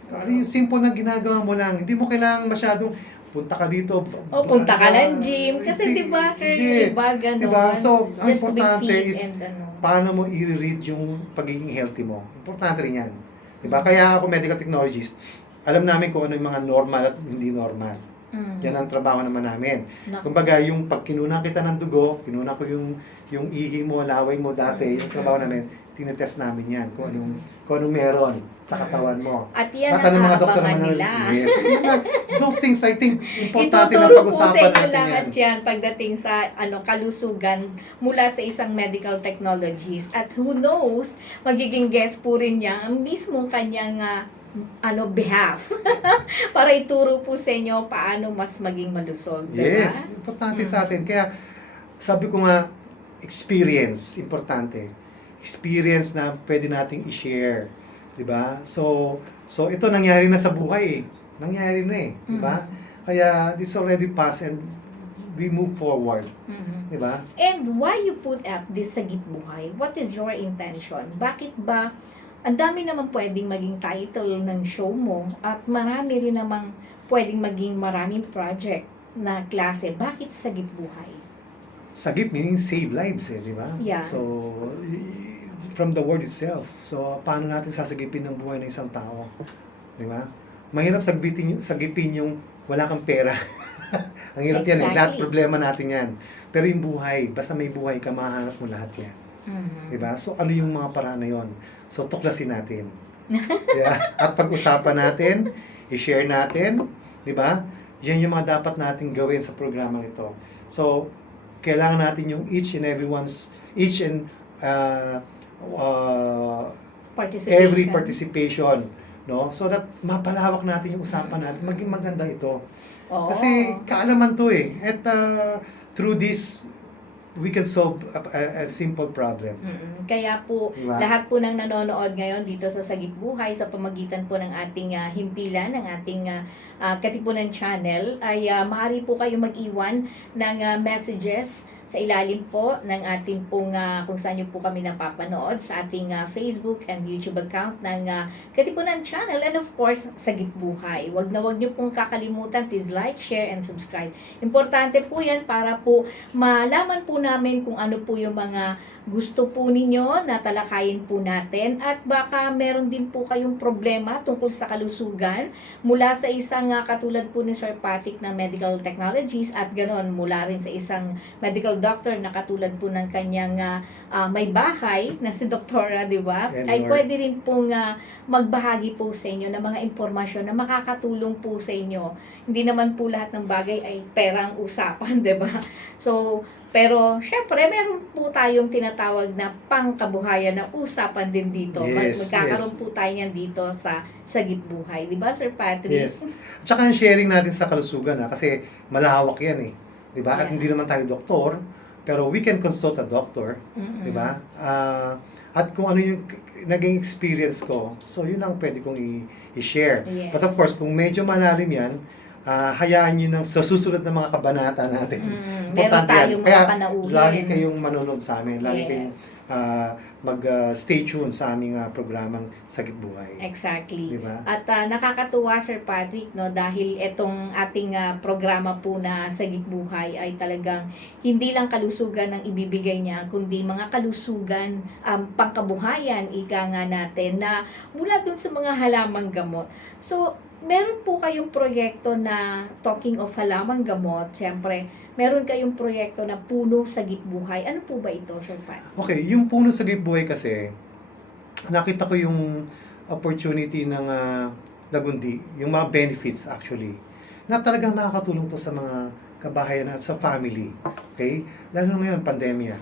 Ano yung simple na ginagawa mo lang. Hindi mo kailangan masyadong punta ka dito. O, punta ka ng gym. Kasi diba, sir, diba, gano'n. Diba? So, ang Just to be importante fit is and ano. paano mo i-read yung pagiging healthy mo. Importante rin yan. Diba? Kaya ako medical technologist, alam namin kung ano yung mga normal at hindi normal. Mm. Yan ang trabaho naman namin. Naku. Kumbaga, yung pag kinuna kita ng dugo, kinuna ko yung ihi mo, laway mo dati, yung trabaho namin, tinetest namin yan, kung anong meron sa katawan mo. At yan At ang mga doktor aabangan naman nila. Yes. Those things, I think, importante na Ituturo po sa pag-usapan inyo natin lahat yan. yan pagdating sa kalusugan mula sa isang medical technologist. At who knows, magiging guest po rin niya ang mismong kanyang behalf para ituro po sa inyo paano mas maging malusog. Diba? Yes, importante sa atin. Kaya, sabi ko nga, experience, importante. Experience na pwede nating i-share. Diba? So ito nangyari na sa buhay eh. Nangyari na eh. Diba? Kaya, this already passed and we move forward. Mhm. Diba? And why you put up this Sagip Buhay? What is your intention? Bakit ba ang dami naman pwedeng maging title ng show mo at marami rin namang pwedeng maging maraming project na klase. Bakit Sagip Buhay? Sagip meaning save lives eh, di ba? Yeah. So, from the word itself. So, paano natin sasagipin ng buhay ng isang tao? Di ba? Mahirap sagipin yung wala kang pera. Ang hirap yan eh. Exactly. Lahat problema natin yan. Pero yung buhay, basta may buhay ka, mahanap mo lahat yan. Mhm. Di ba? So, ano yung mga paraan na yun? So, tuklasin natin. Yeah. At pag-usapan natin, i-share natin, di ba? Yan yung mga dapat nating gawin sa programang ito. So, kailangan natin yung each and every participation, no? So that mapalawak natin yung usapan natin, maging maganda ito. Oo. Kasi kaalaman to eh. At through this we can solve a simple problem. Kaya po, Diba? lahat po ng nanonood ngayon dito sa Sagip Buhay sa pamagitan po ng ating himpilan, ng ating Katipunan Channel, ay maaari po kayo mag-iwan ng messages sa ilalim po ng ating pong kung saan nyo po kami napapanood sa ating Facebook and YouTube account ng Katipunan Channel, and of course, Sagip Buhay. Wag nyo pong kakalimutan, please like, share, and subscribe. Importante po yan para po malaman po namin kung ano po yung mga gusto po ninyo na talakayin po natin, at baka meron din po kayong problema tungkol sa kalusugan mula sa isang katulad po ni Sir Patrick na medical technologies, at ganon mula rin sa isang medical doctor na katulad po ng kanyang may bahay na si Doktora, di ba? And Ay Lord. pwede rin pong magbahagi po sa inyo ng mga impormasyon na makakatulong po sa inyo. Hindi naman po lahat ng bagay ay perang usapan, di ba? So, pero, syempre, meron po tayong tinatawag na pangkabuhayan na usapan din dito. Yes, Magkakaroon po tayo niyan dito sa Sagip Buhay. Di ba, Sir Patrick? Yes. At saka yung sharing natin sa kalusugan, kasi malawak yan eh. Di ba? At Yeah. hindi naman tayo doktor, pero we can consult a doctor. Mm-mm. Di ba? At kung ano yung naging experience ko, so yun lang pwede kong i-share. Yes. But of course, kung medyo malalim yan, hayaan nyo sa susunod na mga kabanata natin. Meron Importante yan. tayong Kaya mga panauhin. lagi kayong manonood sa amin. Lagi Yes. kayong mag-stay tuned sa aming programang Sagip Buhay. Exactly. Di ba? At nakakatuwa, Sir Patrick, no, dahil itong ating programa po na Sagip Buhay ay talagang hindi lang kalusugan ang ibibigay niya, kundi mga kalusugan, pangkabuhayan, ika nga natin, na mula dun sa mga halamang gamot. So, meron po kayong proyekto na talking of halamang gamot, siyempre, meron kayong proyekto na Puno Sagip Buhay. Ano po ba ito, Sir Pat? Okay, yung Puno Sagip Buhay kasi, nakita ko yung opportunity ng Lagundi, yung mga benefits actually, na talagang makakatulong to sa mga kabahayan at sa family. Okay? Lalo ngayon, pandemya.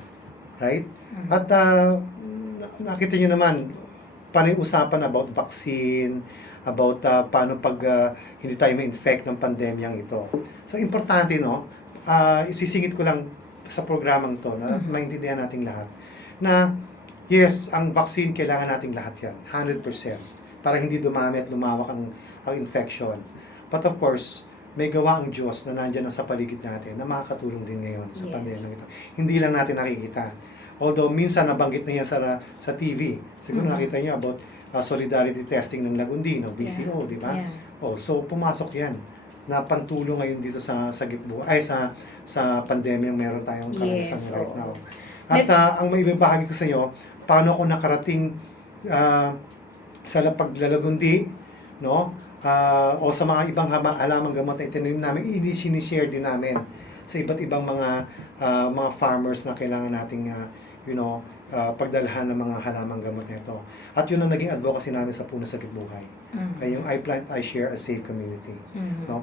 Right? At nakita nyo naman, paano yung usapan about vaccine, about paano pag hindi tayo ma-infect ng pandemyang ito. So, importante, no? Isisingit ko lang sa programang to na maintindihan nating lahat na yes, ang vaccine kailangan nating lahat yan, 100%, para hindi dumami at lumawak ang infection. But of course, may gawa ang Diyos na nandiyan sa paligid natin na makakatulong din ngayon sa Yes. pandemyang ito. Hindi lang natin nakikita. Although minsan nabanggit na yan sa TV. Siguro nakita niyo about solidarity testing ng Lagundi, ng BCO, di ba? Yeah. Oh, so pumasok 'yan na pantulong ngayon dito sa Sagip Buhay, sa pandemyang meron tayong karanasan Yes, right oo. now. At ang maibabahagi ko sa inyo, paano ako nakarating sa paglalagundi, no? O sa mga ibang halamang gamot na itinanim namin, i-share din namin sa iba't ibang mga farmers na kailangan nating pagdalhan ng mga halamang gamot nito. At yun ang naging advocacy namin sa Puno Sagip Buhay. Kaya yung I Plant, I Share, a Safe Community. No?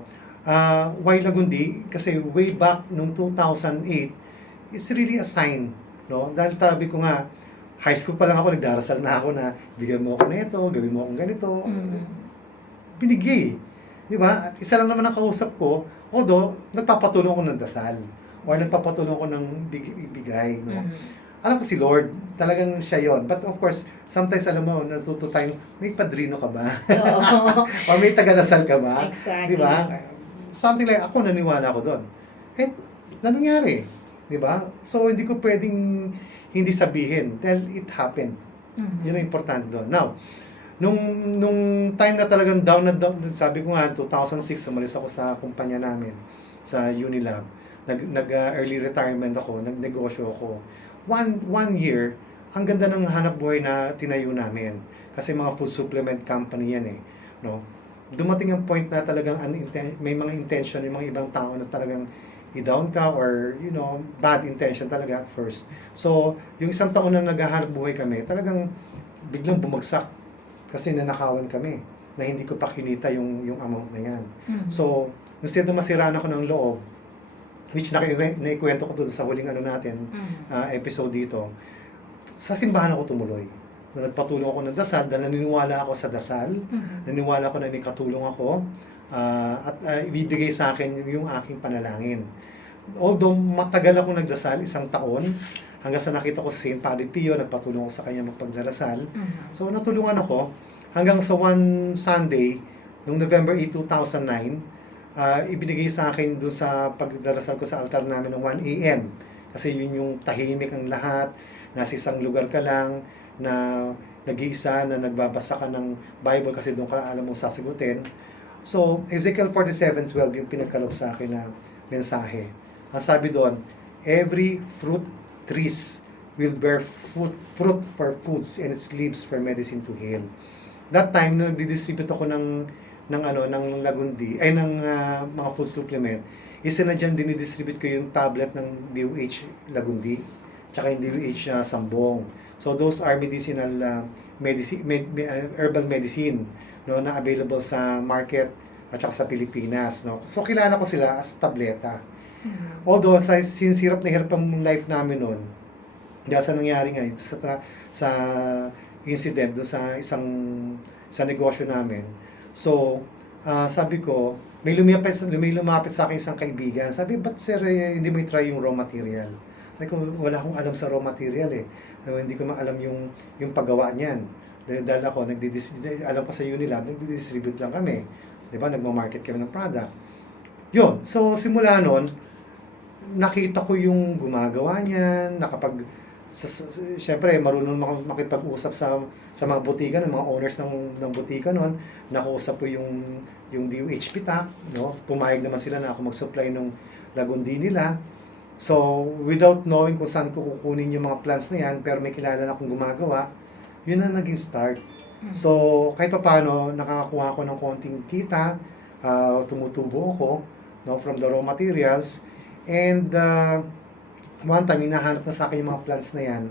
Why Lagundi? Kasi way back noong 2008, it's really a sign. No? Dahil sabi ko nga, high school pa lang ako, nagdarasal na ako na bigyan mo ako nito, gawin mo akong ganito. Binigay. Di ba? At isa lang naman ang kausap ko, although nagpapatulong ako ng dasal or nagpapatulong ako ng bigay. No? Alam ko si Lord, talagang siya yon. But of course, sometimes alam mo, natuto tayo, may padrino ka ba? Oo. Or may taga-dasal ka ba? Exactly. Di ba? Something like, ako naniwala ako doon. Eh, nangyari. Di ba? So, hindi ko pwedeng hindi sabihin. Dahil it happened. Yun ang importante doon. Now, nung time na talagang down, sabi ko nga, 2006, umalis ako sa kumpanya namin, sa Unilab. Nag-early retirement ako, nagnegosyo ako. One year, ang ganda ng hanap buhay na tinayo namin. Kasi mga food supplement company yan eh. No? Dumating ang point na talagang may mga intention, yung mga ibang tao na talagang i-down ka or, bad intention talaga at first. So, yung isang taon na naghahanap buhay kami, talagang biglang bumagsak. Kasi nanakawan kami na hindi ko pa kinita yung amount na yan. So, instead na masiraan ako ng loob, which naikwento ko doon sa huling episode dito, sa simbahan ako tumuloy. Nagpatulong ako ng dasal dahil naniniwala ako sa dasal, naniniwala ako na may katulong ako, at ibibigay sa akin yung aking panalangin. although matagal ako nagdasal, 1 taon, hanggang sa nakita ko si St. Padre Pio, nagpatulong ako sa kanya magpagdarasal. So natulungan ako hanggang sa one Sunday, noong November 8, 2009, ibinigay sa akin doon sa pagdarasal ko sa altar namin ng 1 a.m. Kasi yun yung tahimik ang lahat, nasa isang lugar ka lang, na nag-iisa, na nagbabasa ka ng Bible kasi doon ka alam mong sasagutin. So, Ezekiel 47:12 yung pinagkaloob sa akin na mensahe. Ang sabi doon, every fruit trees will bear fruit for foods and its leaves for medicine to heal. That time, nung nagdi-distribute ako ng lagundi, ay ng mga food supplement, isa na dyan dinidistribute ko yung tablet ng DOH lagundi, tsaka yung DOH sambong. So those are medicinal herbal medicine, no, na available sa market at saka sa Pilipinas, no. So kilala ko sila as tableta. Although since hirap na hirap ang life namin noon, dahil sa nangyari nga sa incident doon sa negosyo namin. So, sabi ko, may lumapit sa akin isang kaibigan. Sabi, ba't sir, hindi mo i-try yung raw material? Sabi ko, wala akong alam sa raw material eh. Hindi ko maalam yung paggawa niyan. Dahil ako, alam ko sa Unilab, nagdi-distribute lang kami. Di ba? Nagma-market kami ng product. Yun. So, simula nun, nakita ko yung gumagawa niyan, siyempre, marunong makipag-usap sa mga butika, ng mga owners ng butika noon. Nakausap ko yung DOH Pitak, no? Pumayag naman sila na ako mag-supply ng lagundi nila. So, without knowing kung saan ko kukunin yung mga plants na yan, pero may kilala na akong gumagawa, yun na naging start. So, kahit pa paano, nakakakuha ko ng konting kita, tumutubo ako, no, from the raw materials, and one time, hinahanap na sa akin yung mga plants na yan.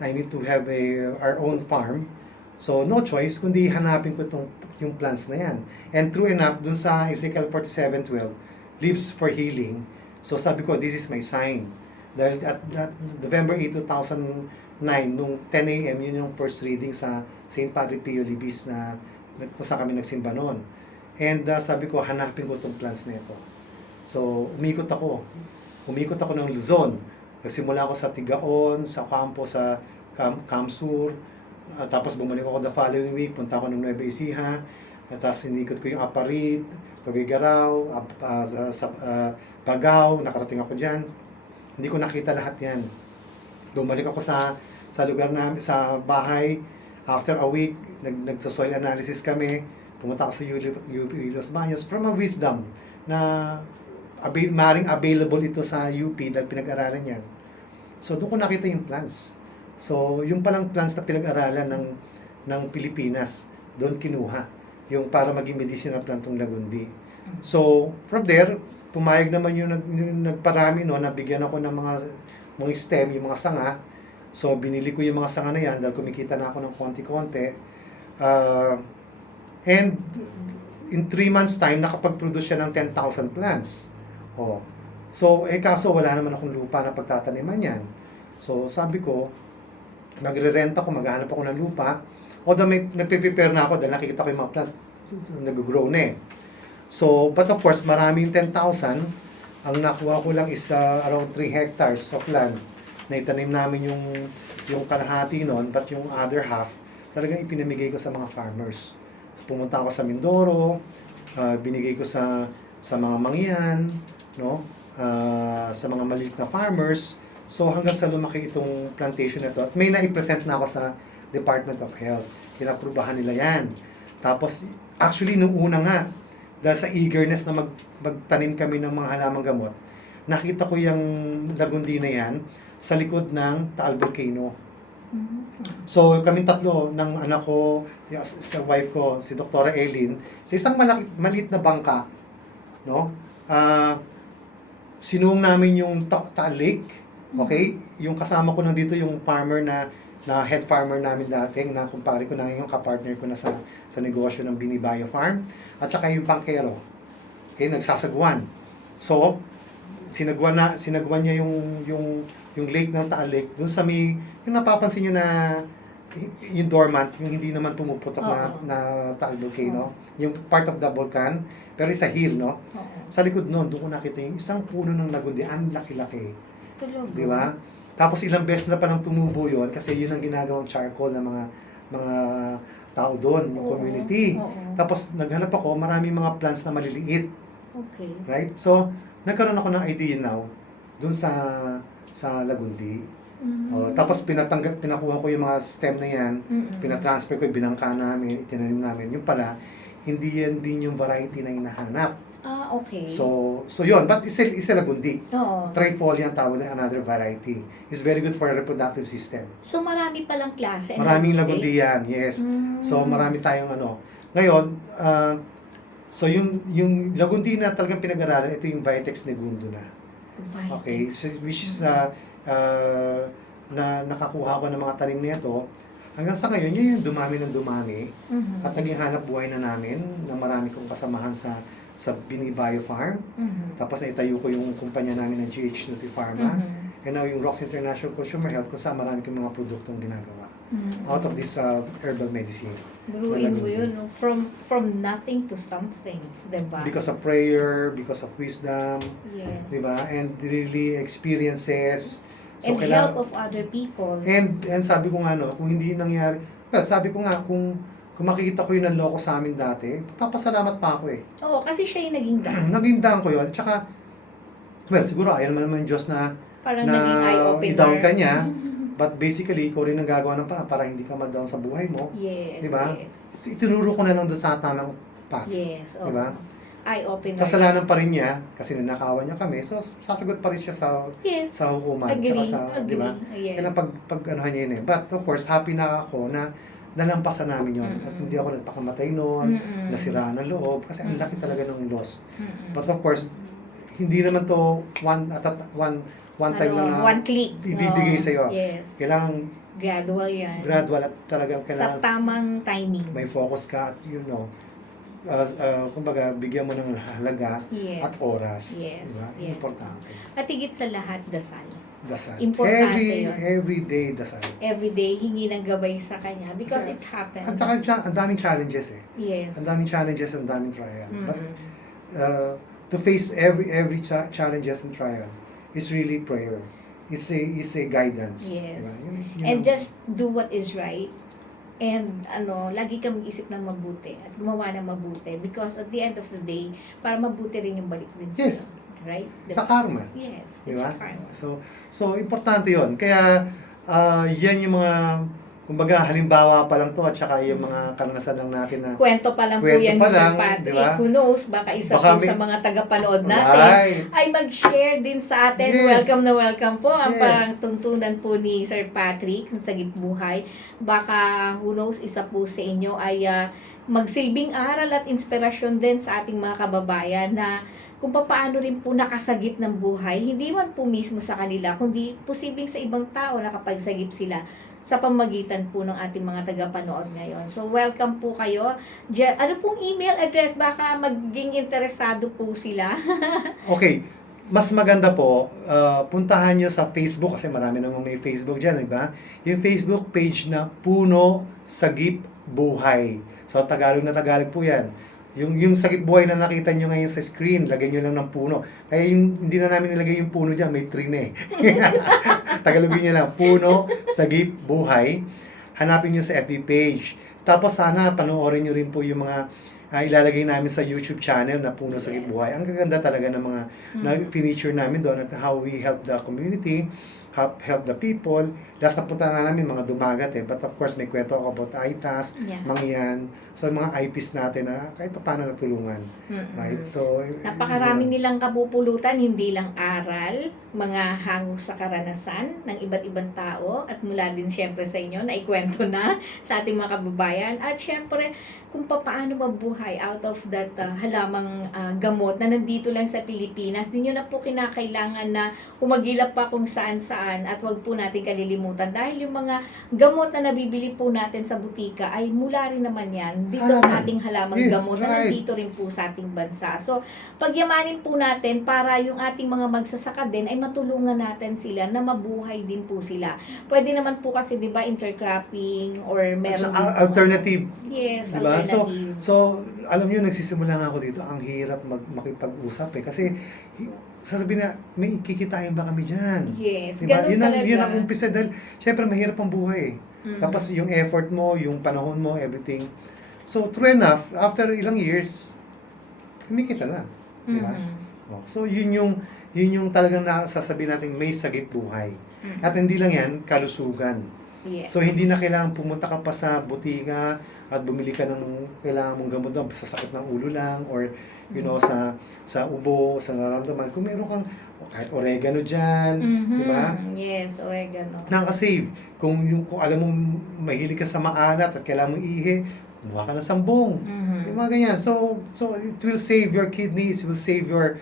I need to have our own farm. So, no choice, kundi hanapin ko yung plants na yan. And true enough, dun sa Ezekiel 47:12, leaves for healing. So, sabi ko, this is my sign. Dahil at November 8, 2009, nung 10 a.m., yun yung first reading sa St. Padre Pio Libis na kung saan kami nagsimba noon. And sabi ko, hanapin ko itong plants na ito. So, umikot ako ng Luzon. Nagsimula ako sa Tigaon, sa Campo, sa Camsur, tapos bumalik ako the following week, punta ako ng Nueva Ecija, tapos sinikot ko yung Aparit, Tuguegarao, Bagao, nakarating ako dyan. Hindi ko nakita lahat yan. Bumalik ako sa lugar namin, sa bahay, after a week, nagso-soil analysis kami, pumunta ako sa UP Los Baños, from a wisdom na maring available ito sa UP dahil pinag-aralan yan. So, doon ko nakita yung plants. So, yung palang plants na pinag-aralan ng Pilipinas, doon kinuha. Yung para maging medicinal plantong lagundi. So, from there, pumayag naman yung nagparami, no, nabigyan ako ng mga stem, yung mga sanga. So, binili ko yung mga sanga na yan dahil kumikita na ako ng konti-konti. And in 3 months time, nakapag-produce siya ng 10,000 plants. Oh. So, kaso wala naman akong lupa na pagtataniman yan. So, sabi ko, magre-rent ako, maghahanap ako ng lupa. Although nagpe-prepare na ako dahil nakikita ko yung mga plants nag-grow na eh. So, but of course, maraming 10,000. Ang nakuha ko lang is around 3 hectares of land na itanim namin yung kalahati nun, but yung other half, talagang ipinamigay ko sa mga farmers. Pumunta ako sa Mindoro, binigay ko sa mga mangyan, no? Sa mga maliit na farmers. So hanggang sa lumaki itong plantation na to. At may na-present na ako sa Department of Health. Pinaprubahan nila yan. Tapos, actually, nung una nga, dahil sa eagerness na magtanim kami ng mga halamang gamot, nakita ko yung lagundi na yan sa likod ng Taal Volcano. So, kami tatlo ng anak ko, sa wife ko, si Dr. Eileen, sa isang maliit na bangka, no? Sinuong namin yung Taal Lake. Okay? Yung kasama ko nandito yung farmer na head farmer namin dating, na kumpare ko na yung kapartner ko na sa negosyo ng Binibayo Farm, at saka yung bankero. Okay, nagsasagwan. So, sinagwan niya yung lake ng Taal Lake, dun sa yung napapansin niyo na yung dormant, yung hindi naman pumuputok Oo. na taal volcano, yung part of the volcan, pero sa hill, no? Oo. Sa likod noon, doon ko nakita yung isang puno ng lagundi, ang laki-laki, Tulog. di ba? Tapos ilang beses na palang tumubo yun kasi yun ang ginagawang charcoal ng mga tao doon, yung Oo. community. Oo. Tapos naghanap ako, maraming mga plants na maliliit, Okay. right? So, nagkaroon ako ng idea now doon sa Lagundi. Tapos pinakuha ko yung mga stem na yan, pinatransfer ko, binangka namin, itinanim namin. Yung pala, hindi yan din yung variety na hinahanap. Okay. So yun, but isa Lagundi. Oo. Trifolia ang tawag na another variety. It's very good for the reproductive system. So, marami palang klase. Maraming Lagundi yan, yes. So marami tayong ano. Ngayon, so yung Lagundi na talagang pinag-aralan, ito yung Vitex negundula. Okay, so, which is na nakakuha ko ng mga tanim nito. Hanggang sa ngayon, yun yung dumami ng dumami. At naging hanap buhay na namin na marami kong kasamahan sa Bini Bio Farm. Tapos naitayo ko yung kumpanya namin ng GH Nutri-Pharma. And now yung Rox International Consumer Health kung saan marami kong mga produktong ginagawa. Out of this herbal medicine. Buruin mo yun, no? From nothing to something, diba? Because of prayer, because of wisdom, Yes. diba? And really experiences. And help of other people. And sabi ko nga, no, kung hindi nangyari, well, sabi ko nga, kung makikita ko yung nanloko sa amin dati, papasalamat pa ako eh. Oo, kasi siya yung naging daan. Naging daan ko yun. At saka, well, siguro ayaw naman ng Diyos na Parang naging eye-opener. i-down ka niya. But basically, ikaw rin ang gagawa ng parang para hindi ka ma-down sa buhay mo. Yes, Diba? yes. So, itinuro ko na lang doon sa tamang path. Yes, oo. Diba? Eye-opener. Kasalanan pa rin niya kasi nanakawan niya kami. So, sasagot pa rin siya Yes. sa hukuman. Agree, Tsaka agree. Diba? Yes. Kaya pag anuhan niya yun eh. But of course, happy na ako na nalampasan namin yun. At hindi ako nagpakamatay noon, nasiraan ng loob, kasi ang laki talaga ng loss. But of course, hindi naman to one time lang na one click. ibibigay sa'yo. Yes. Kailangan Gradual yan. gradual at talagang Sa kailangan tamang timing. may focus ka at kumbaga, bigyan mo ng halaga Yes. at oras. Yes. Diba? Yes. Importante. At higit sa lahat, dasal. Dasal. Importante yun. Every day dasal. Every day, hingi ng gabay sa kanya because Kasi- it happened. At saka ang daming challenges eh. Yes. Ang daming challenges, ang daming trial. But Mm-mm. to face every challenges and trial is really prayer. Is a guidance. Yes. Diba? And just do what is right. And lagi kang mag-isip ng mabuti at gumawa ng mabuti because at the end of the day, para mabuti rin yung balik din sa'yo. Yes. Right? Sa karma. Yes, Di it's ba? karma. So importante 'yon. Kaya yan yung mga kumbaga halimbawa pa lang 'to at saka yung mga karanasan lang natin na Kwento pa lang po Kwento yan pa ni Sir lang, Patrick. di ba? Who knows, baka isa Baka po may- sa mga tagapanood natin Right. ay mag-share din sa atin. Yes. Welcome na welcome po ang Yes. parang tuntunan po ni Sir Patrick sa Sagip Buhay. Baka who knows, isa po sa inyo ay magsilbing aral at inspirasyon din sa ating mga kababayan na kung paano rin po nakasagip ng buhay, hindi man po mismo sa kanila, kundi posibleng sa ibang tao nakapagsagip sila sa pamagitan po ng ating mga tagapanood ngayon. So, welcome po kayo. Ano pong email address? Baka maging interesado po sila. Okay. Mas maganda po, puntahan nyo sa Facebook kasi marami namang may Facebook dyan, di ba? Yung Facebook page na Puno Sagip Buhay. So, Tagalog na Tagalog po yan. Yung Sagip Buhay na nakita nyo ngayon sa screen, lagyan nyo lang ng puno. Kaya hindi na namin nilagay yung puno dyan, may tree na eh. Tagalogin nyo lang, Puno Sagip Buhay. Hanapin nyo sa FB page. Tapos sana panoorin nyo rin po yung mga ilalagay namin sa YouTube channel na Puno Sagip Yes. Buhay. Ang gaganda talaga ng mga na-feature namin doon at how we help the community, help the people. Last na punta nga namin, mga dumagat eh. But of course, may kwento ako about ITAS, Yeah. Mangyan. So, mga IPs natin na kahit pa paano natulungan. Right? So, Napakarami nilang kapupulutan, hindi lang aral, mga hango sa karanasan ng iba't ibang tao at mula din siyempre sa inyo na ikwento na sa ating mga kababayan at siyempre kung paano mabuhay out of that halamang gamot na nandito lang sa Pilipinas. Di nyo na po kinakailangan na humagilap pa kung saan-saan at wag po natin kalilimutan dahil yung mga gamot na nabibili po natin sa butika ay mula rin naman yan dito sa Salamat. ating halamang Yes, gamot na right. nandito rin po sa ating bansa. So, pagyamanin po natin para yung ating mga magsasaka din ay matulungan natin sila na mabuhay din po sila. Pwede naman po kasi 'di ba intercropping or meron din po- Alternative. Yes, Diba? alternative. So, alam niyo, nagsisimula nga ako dito, ang hirap makipag-usap eh. Kasi, sasabihin na, may kikitain ba kami dyan? Yes, Diba? ganun talaga. Yun ang umpisa dahil, syempre, mahirap ang buhay eh. Mm. Tapos, yung effort mo, yung panahon mo, everything. So, true enough, after ilang years, kumikita na. Diba? Mhm. Oh, so, yun yung talagang nasasabihin natin may sagip buhay. Mhm. At hindi lang yan, kalusugan. Yes. So, hindi na kailangan pumunta ka pa sa butika at bumili ka ng kailangan mong gamot doon sa sakit ng ulo lang or, you know, sa ubo, sa nararamdaman. Kung meron kang kahit oregano dyan, Mhm. di ba? Yes, oregano. Nakaka-save. Kung alam mo mahilig ka sa maalat at kailangan mong ihi, kumuha ka ng sambong. Mhm. Yung mga ganyan. So it will save your kidneys, will save your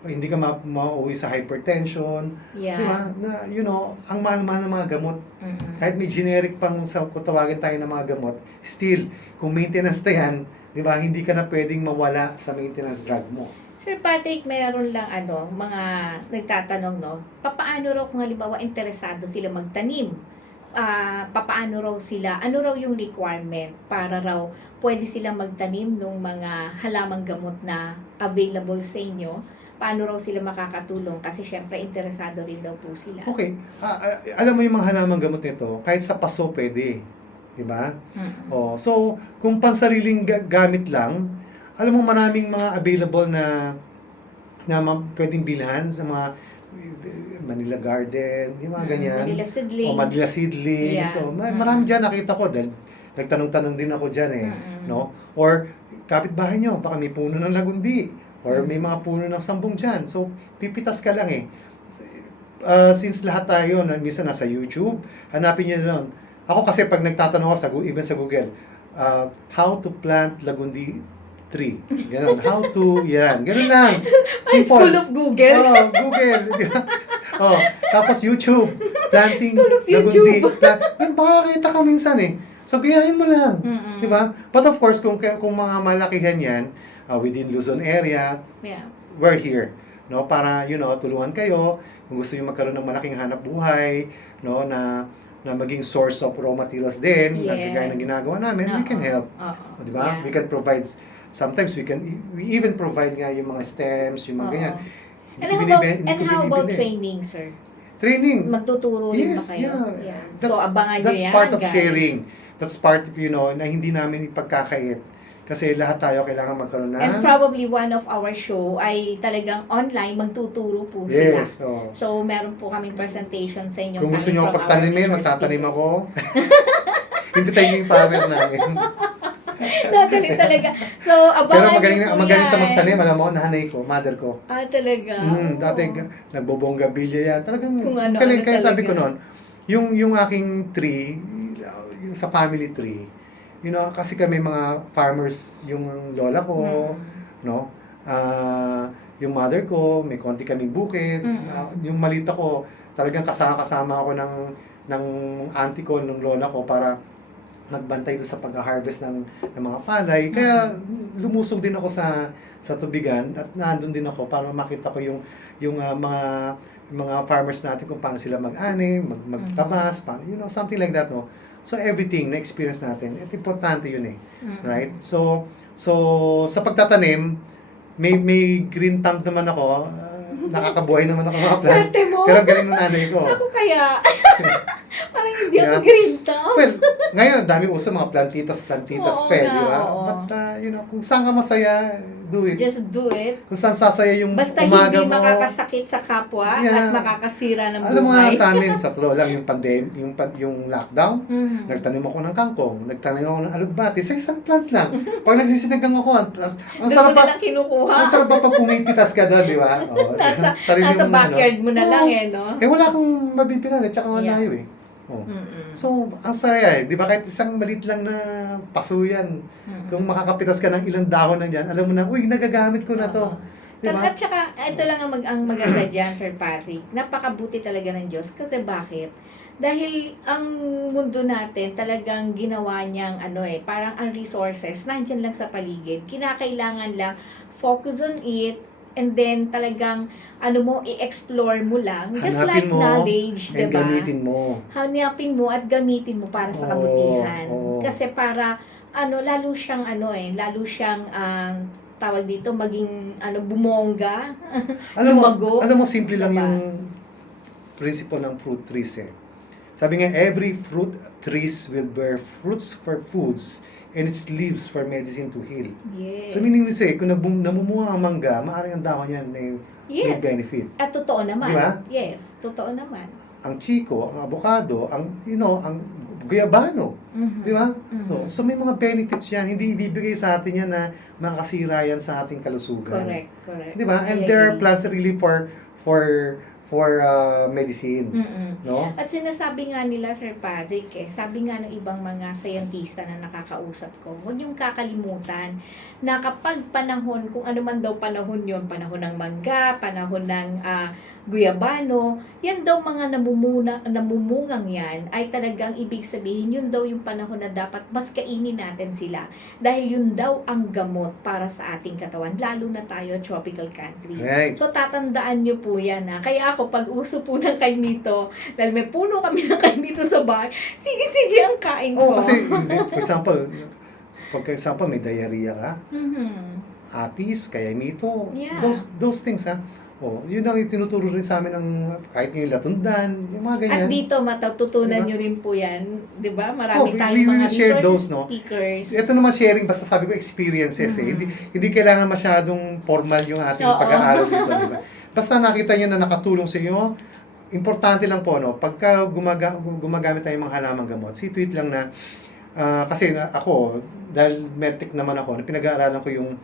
hindi ka mauwi sa hypertension. Yeah. Di ba? Na, you know, ang mahal-mahal ng mga gamot. Mhm. Kahit may generic pang kung tawagin tayo ng mga gamot, still, kung maintenance na yan, di ba, hindi ka na pwedeng mawala sa maintenance drug mo. Sir Patrick, mayroon lang mga nagtatanong, no? Papaano raw kung halimbawa interesado sila magtanim? Papaano raw sila? Ano raw yung requirement para raw pwede sila magtanim ng mga halamang gamot na available sa inyo? Paano raw sila makakatulong? Kasi syempre interesado rin daw po sila. Okay, alam mo yung mga halamang gamot nito, kahit sa paso pwede. Di ba? Mhm. Oh, so, kung pansariling gamit lang, alam mo maraming mga available na pwedeng bilhan sa mga Manila Garden, yung mga ganyan. Manila seedling. O Manila Seedling. Yeah. So, marami dyan nakita ko dahil nagtanong-tanong din ako dyan eh. Mm-mm. No? Or, kapitbahay nyo, baka may puno ng lagundi. Or may mga puno ng sambong dyan. So, pipitas ka lang eh. Since lahat tayo, minsan nasa YouTube, hanapin nyo doon. Ako kasi pag nagtatanong ako, even sa Google, how to plant lagundi tree. Ganun. How to, yan. Ganun lang. Ay, School of Google. Oh, Google. Di ba? Oh, tapos YouTube. Planting School of YouTube. Makakita ka minsan eh. So, gayahin mo lang. Mm-mm. Di ba? But of course, kung mga malakihan yan, within Luzon area, Yeah. we're here. No? Para, you know, tulungan kayo. Kung gusto nyo magkaroon ng malaking hanap buhay, no, na maging source of raw materials din, na Yes. gaya ng ginagawa namin, we can help. Oo. O, di ba? Yeah. We can provide, sometimes we even provide nga yung mga stems, yung mga Oo. ganyan. And Hindi ko how about binibili. training, sir? Training. Magtuturo rin ba Yes, kayo? yeah. So, abangan nyo That's yan, part of guys. sharing. That's part of, you know, na hindi namin ipagkakait. Kasi lahat tayo kailangan magkaroon ng... And probably one of our show ay talagang online, magtuturo po sila. Yes. Oh. So, meron po kaming presentation sa inyo. Kung gusto coming nyo from our pagtanimin, resource magtatanim speakers. ako. Hindi tayo yung power namin. Magaling talaga. So, abangan Pero magaling, nyo po magaling sa yan. magtanim. Alam mo, nanay ko, mother ko. Talaga? Dati Oo. nagbobonggabilya yan. Talagang Kung ano, galing. ano Kaya sabi ko talaga. noon, yung aking tree, yung sa family tree, you know, kasi kami mga farmers, yung lola ko, no? Yung mother ko, may konti kaming bukid. Yung malita ko, talagang kasama ako ng auntie ko, ng lola ko para magbantay doon sa pag-harvest ng mga palay. Kaya lumusog din ako sa tubigan at nandun din ako para makita ko yung mga farmers natin kung paano sila mag-ani, magtabas, paano, you know, something like that, no? So everything na experience natin, at importante yun eh. Right? So sa pagtatanim, may green thumb naman ako. Nakakabuhay naman ako mga plants. Swerte mo. Pero ang galing ng nanay ko. Ako kaya. Parang hindi ako Yeah. green thumb. Well, ngayon, dami uso mga plantitas Oo pe, nga, di ba? oo. But, you know, kung saan ka masaya, do it. Just do it. Kung saan sasaya yung Basta umaga hindi mo. makakasakit sa kapwa Yeah. at makakasira ng buhay. Alam mo nga sa amin, sa totoo lang, yung yung lockdown, Mhm. nagtanim ako ng kangkong, nagtanim ako ng alugbati, sa isang plant lang. Pag nagsisinigang ako, ang Doon sarap mo pa, na lang kinukuha. ang sarap pa pag pumipitas ka doon, di ba? Oo, sarili Nasa mong backyard mo na Oo. lang no? Eh, wala akong mabibilan eh, tsaka nga Yeah. layo eh. Oh. Mm-mm. So, ang saya eh. Di ba kahit isang maliit lang na pasuyan, Mm-mm. kung makakapitas ka ng ilang dahon na dyan, alam mo na, uy, nagagamit ko na to. Oo. Di ba? At saka, ito lang ang maganda dyan, Sir Patrick. Napakabuti talaga ng Diyos. Kasi bakit? Dahil ang mundo natin talagang ginawa niyang parang ang resources nandyan lang sa paligid. Kinakailangan lang focus on it, and then talagang i-explore mo lang. Just Hanapin like mo knowledge, and diba? gamitin mo. Hanapin mo at gamitin mo para sa kabutihan. Oo. Kasi para, lalo siyang, tawag dito, maging, bumongga, lumago. Alam mo, simple lang Diba? yung principle ng fruit trees eh. Sabi nga, every fruit trees will bear fruits for foods and its leaves for medicine to heal. Yes. So meaning to say, kung namumunga ang mangga, maaaring ang dahon yan may Yes. benefit. At totoo naman. Diba? Yes, totoo naman. Ang chiko, ang avocado, ang guyabano. Mhm. Di ba? Mhm. So may mga benefits yan. Hindi ibibigay sa atin yan na makasira yan sa ating kalusugan. Correct. Di ba? And I there are agree. plants really for medicine. Mm-mm. No? At sinasabi nga nila, Sir Patrick, sabi nga ng ibang mga sayantista na nakakausap ko, huwag niyong kakalimutan na kapag panahon, kung ano man daw panahon yon, panahon ng mangga, panahon ng guyabano, yan daw mga namumungang yan, ay talagang ibig sabihin, yun daw yung panahon na dapat mas kainin natin sila. Dahil yun daw ang gamot para sa ating katawan, lalo na tayo, tropical country. Right. So, tatandaan nyo po yan ha. Kaya ako, pag uso po ng kaimito, dahil may puno kami ng kaimito sa bahay, sige ang kain ko. Oh, kasi, for example, may diarrhea ka, Mhm. atis, kaya mito, Yeah. those things ha. Oh, yun ang itinuturo rin sa amin ng kahit yung latundan, yung mga ganyan. At dito, matututunan Diba? nyo rin po yan. Diba? Marami Oh, tayong we will mga share those, resources no? speakers. Ito naman sharing, basta sabi ko experiences eh. Hindi kailangan masyadong formal yung ating Oo. pag-aaral dito. Diba? Basta nakita niyo na nakatulong sa inyo, importante lang po, no? Pagka gumagamit tayo ng mga halamang gamot, tweet lang na, kasi ako, dahil medtech naman ako, pinag-aaralan ko yung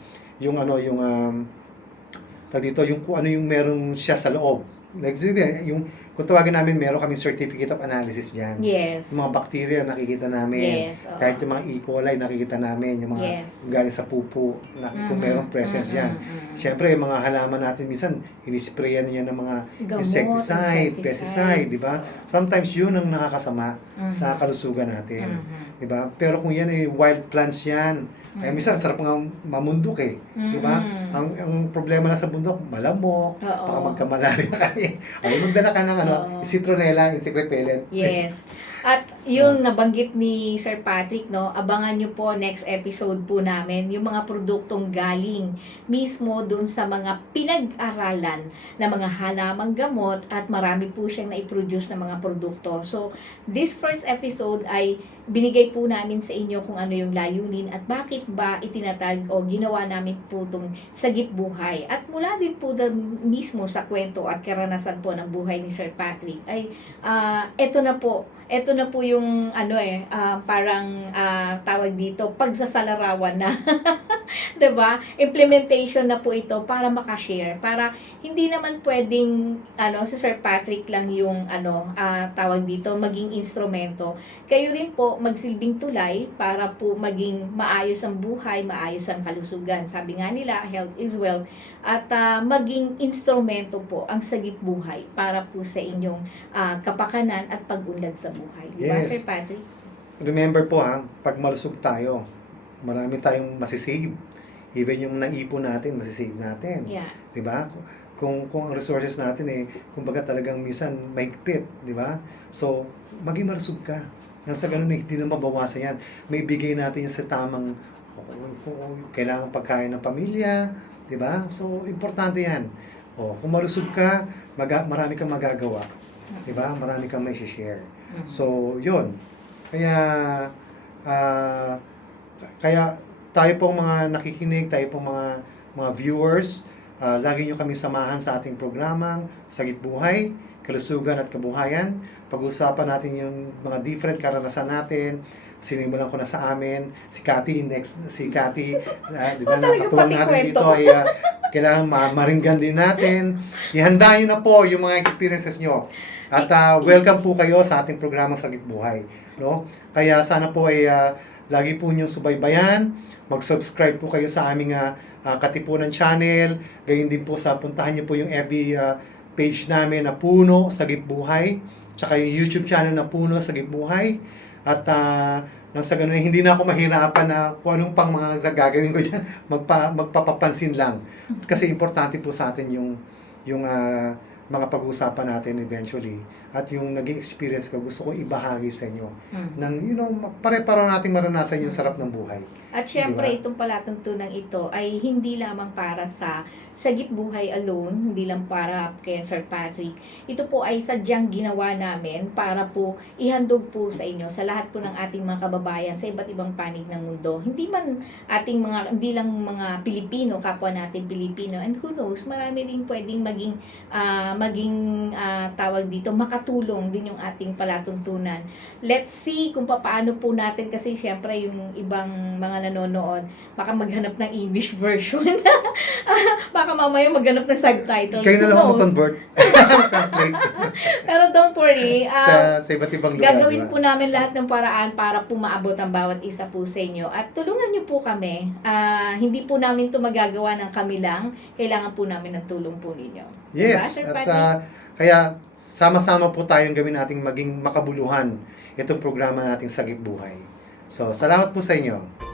dito, yung kung ano yung meron siya sa loob. Like, yung, kung tawagin namin, meron kaming certificate of analysis dyan. Yes. Yung mga bacteria nakikita namin. Yes, oo. Kahit yung mga E. coli nakikita namin. Yung mga Yes. galing sa pupo. Kung meron presence yan. Siyempre, yung mga halaman natin, minsan, inisprayan niya ng mga Gamot, insecticide, pesticide, di ba? Sometimes yun ang nakakasama sa Mhm. kalusugan natin. Mhm. Di ba? Pero kung yan ay wild plants yan, ay minsan sarap nga mamundok eh. Di ba? Ang problema na sa bundok, malamok, Oo. baka magkamalaria ka eh. Ay, magdala ka ng Oo. citronella, insect repellent. Yes. At yung nabanggit ni Sir Patrick, no, abangan nyo po next episode po namin yung mga produktong galing mismo dun sa mga pinag-aralan na mga halamang gamot at marami po siyang na-produce na mga produkto. So, this first episode ay binigay po namin sa inyo kung ano yung layunin at bakit ba itinatag o ginawa namin po itong Sagip Buhay. At mula din po mismo sa kwento at karanasan po ng buhay ni Sir Patrick ay eto na po yung parang tawag dito, pagsasalarawan na. 'Di ba? Implementation na po ito para makashare, para hindi naman pwedeng si Sir Patrick lang yung tawag dito, maging instrumento. Kayo rin po magsilbing tulay para po maging maayos ang buhay, maayos ang kalusugan. Sabi nga nila, health is wealth. At maging instrumento po ang Sagip Buhay para po sa inyong kapakanan at pag-unlad sa buhay. Di ba, Yes. Sir Patrick? Remember po pag malusog tayo, marami tayong masisave. Even yung naipon natin, masisave natin. Yeah. 'Di ba? Kung ang resources natin kumbaga talagang minsan mahigpit, 'di ba? So, maging malusog ka. Nang sa ganun hindi na mabawasan yan. May bigay natin yan sa tamang kung kailangan pagkain ng pamilya, 'di ba? So, importante yan. Kung malusog ka, marami kang magagawa. 'Di ba? Marami kang may share. So, 'yun. Kaya tayo pong mga nakikinig, tayo pong mga viewers, lagi nyo kami samahan sa ating programang Sagip Buhay, Kalusugan at Kabuhayan. Pag-usapan natin yung mga different karanasan natin. Sinimulan ko na sa amin. Si Cathy, di ba, nakatuwang natin dito ay kailangan maringgan din natin. Ihanda nyo na po yung mga experiences nyo. At welcome po kayo sa ating programang Sagip Buhay. No? Kaya sana po ay lagi po nyo subaybayan. Mag-subscribe po kayo sa aming Katipunan channel. Gayon din po puntahan nyo po yung FB page namin na Puno Sagip Buhay. Tsaka yung YouTube channel na Puno Sagip Buhay. At Nang sa ganun, hindi na ako mahirapan na kung anong pang mga gagawin ko dyan, magpapapansin lang. Kasi importante po sa atin yung mga pag-uusapan natin eventually. At yung naging experience ko, gusto ko ibahagi sa inyo. Nang, pare-paro nating maranasan yung sarap ng buhay. At syempre, Diba? itong palatuntunan ito ay hindi lamang para sa sagip buhay alone, hindi lang para kay Sir Patrick. Ito po ay sadyang ginawa namin para po ihandog po sa inyo, sa lahat po ng ating mga kababayan sa iba't ibang panig ng mundo. Hindi lang mga Pilipino, kapwa natin Pilipino. And who knows, marami rin pwedeng maging tawag dito, makatulong din yung ating palatuntunan. Let's see kung paano po natin, kasi syempre yung ibang mga nanonood, baka maghanap ng English version. Baka mamaya maghanap ng subtitles. Kayo na lang Who ako knows? convert. Translate. Pero don't worry, sa iba't ibang lugar. gagawin diba? po namin lahat ng paraan para po maabot ang bawat isa po sa inyo. At tulungan niyo po kami. Hindi po namin ito magagawa ng kami lang. Kailangan po namin ng tulong po ninyo. Diba, Yes, Sir at Patrick? kaya sama-sama po tayong gawin nating maging makabuluhan itong programa nating Sagip Buhay. So, salamat po sa inyo.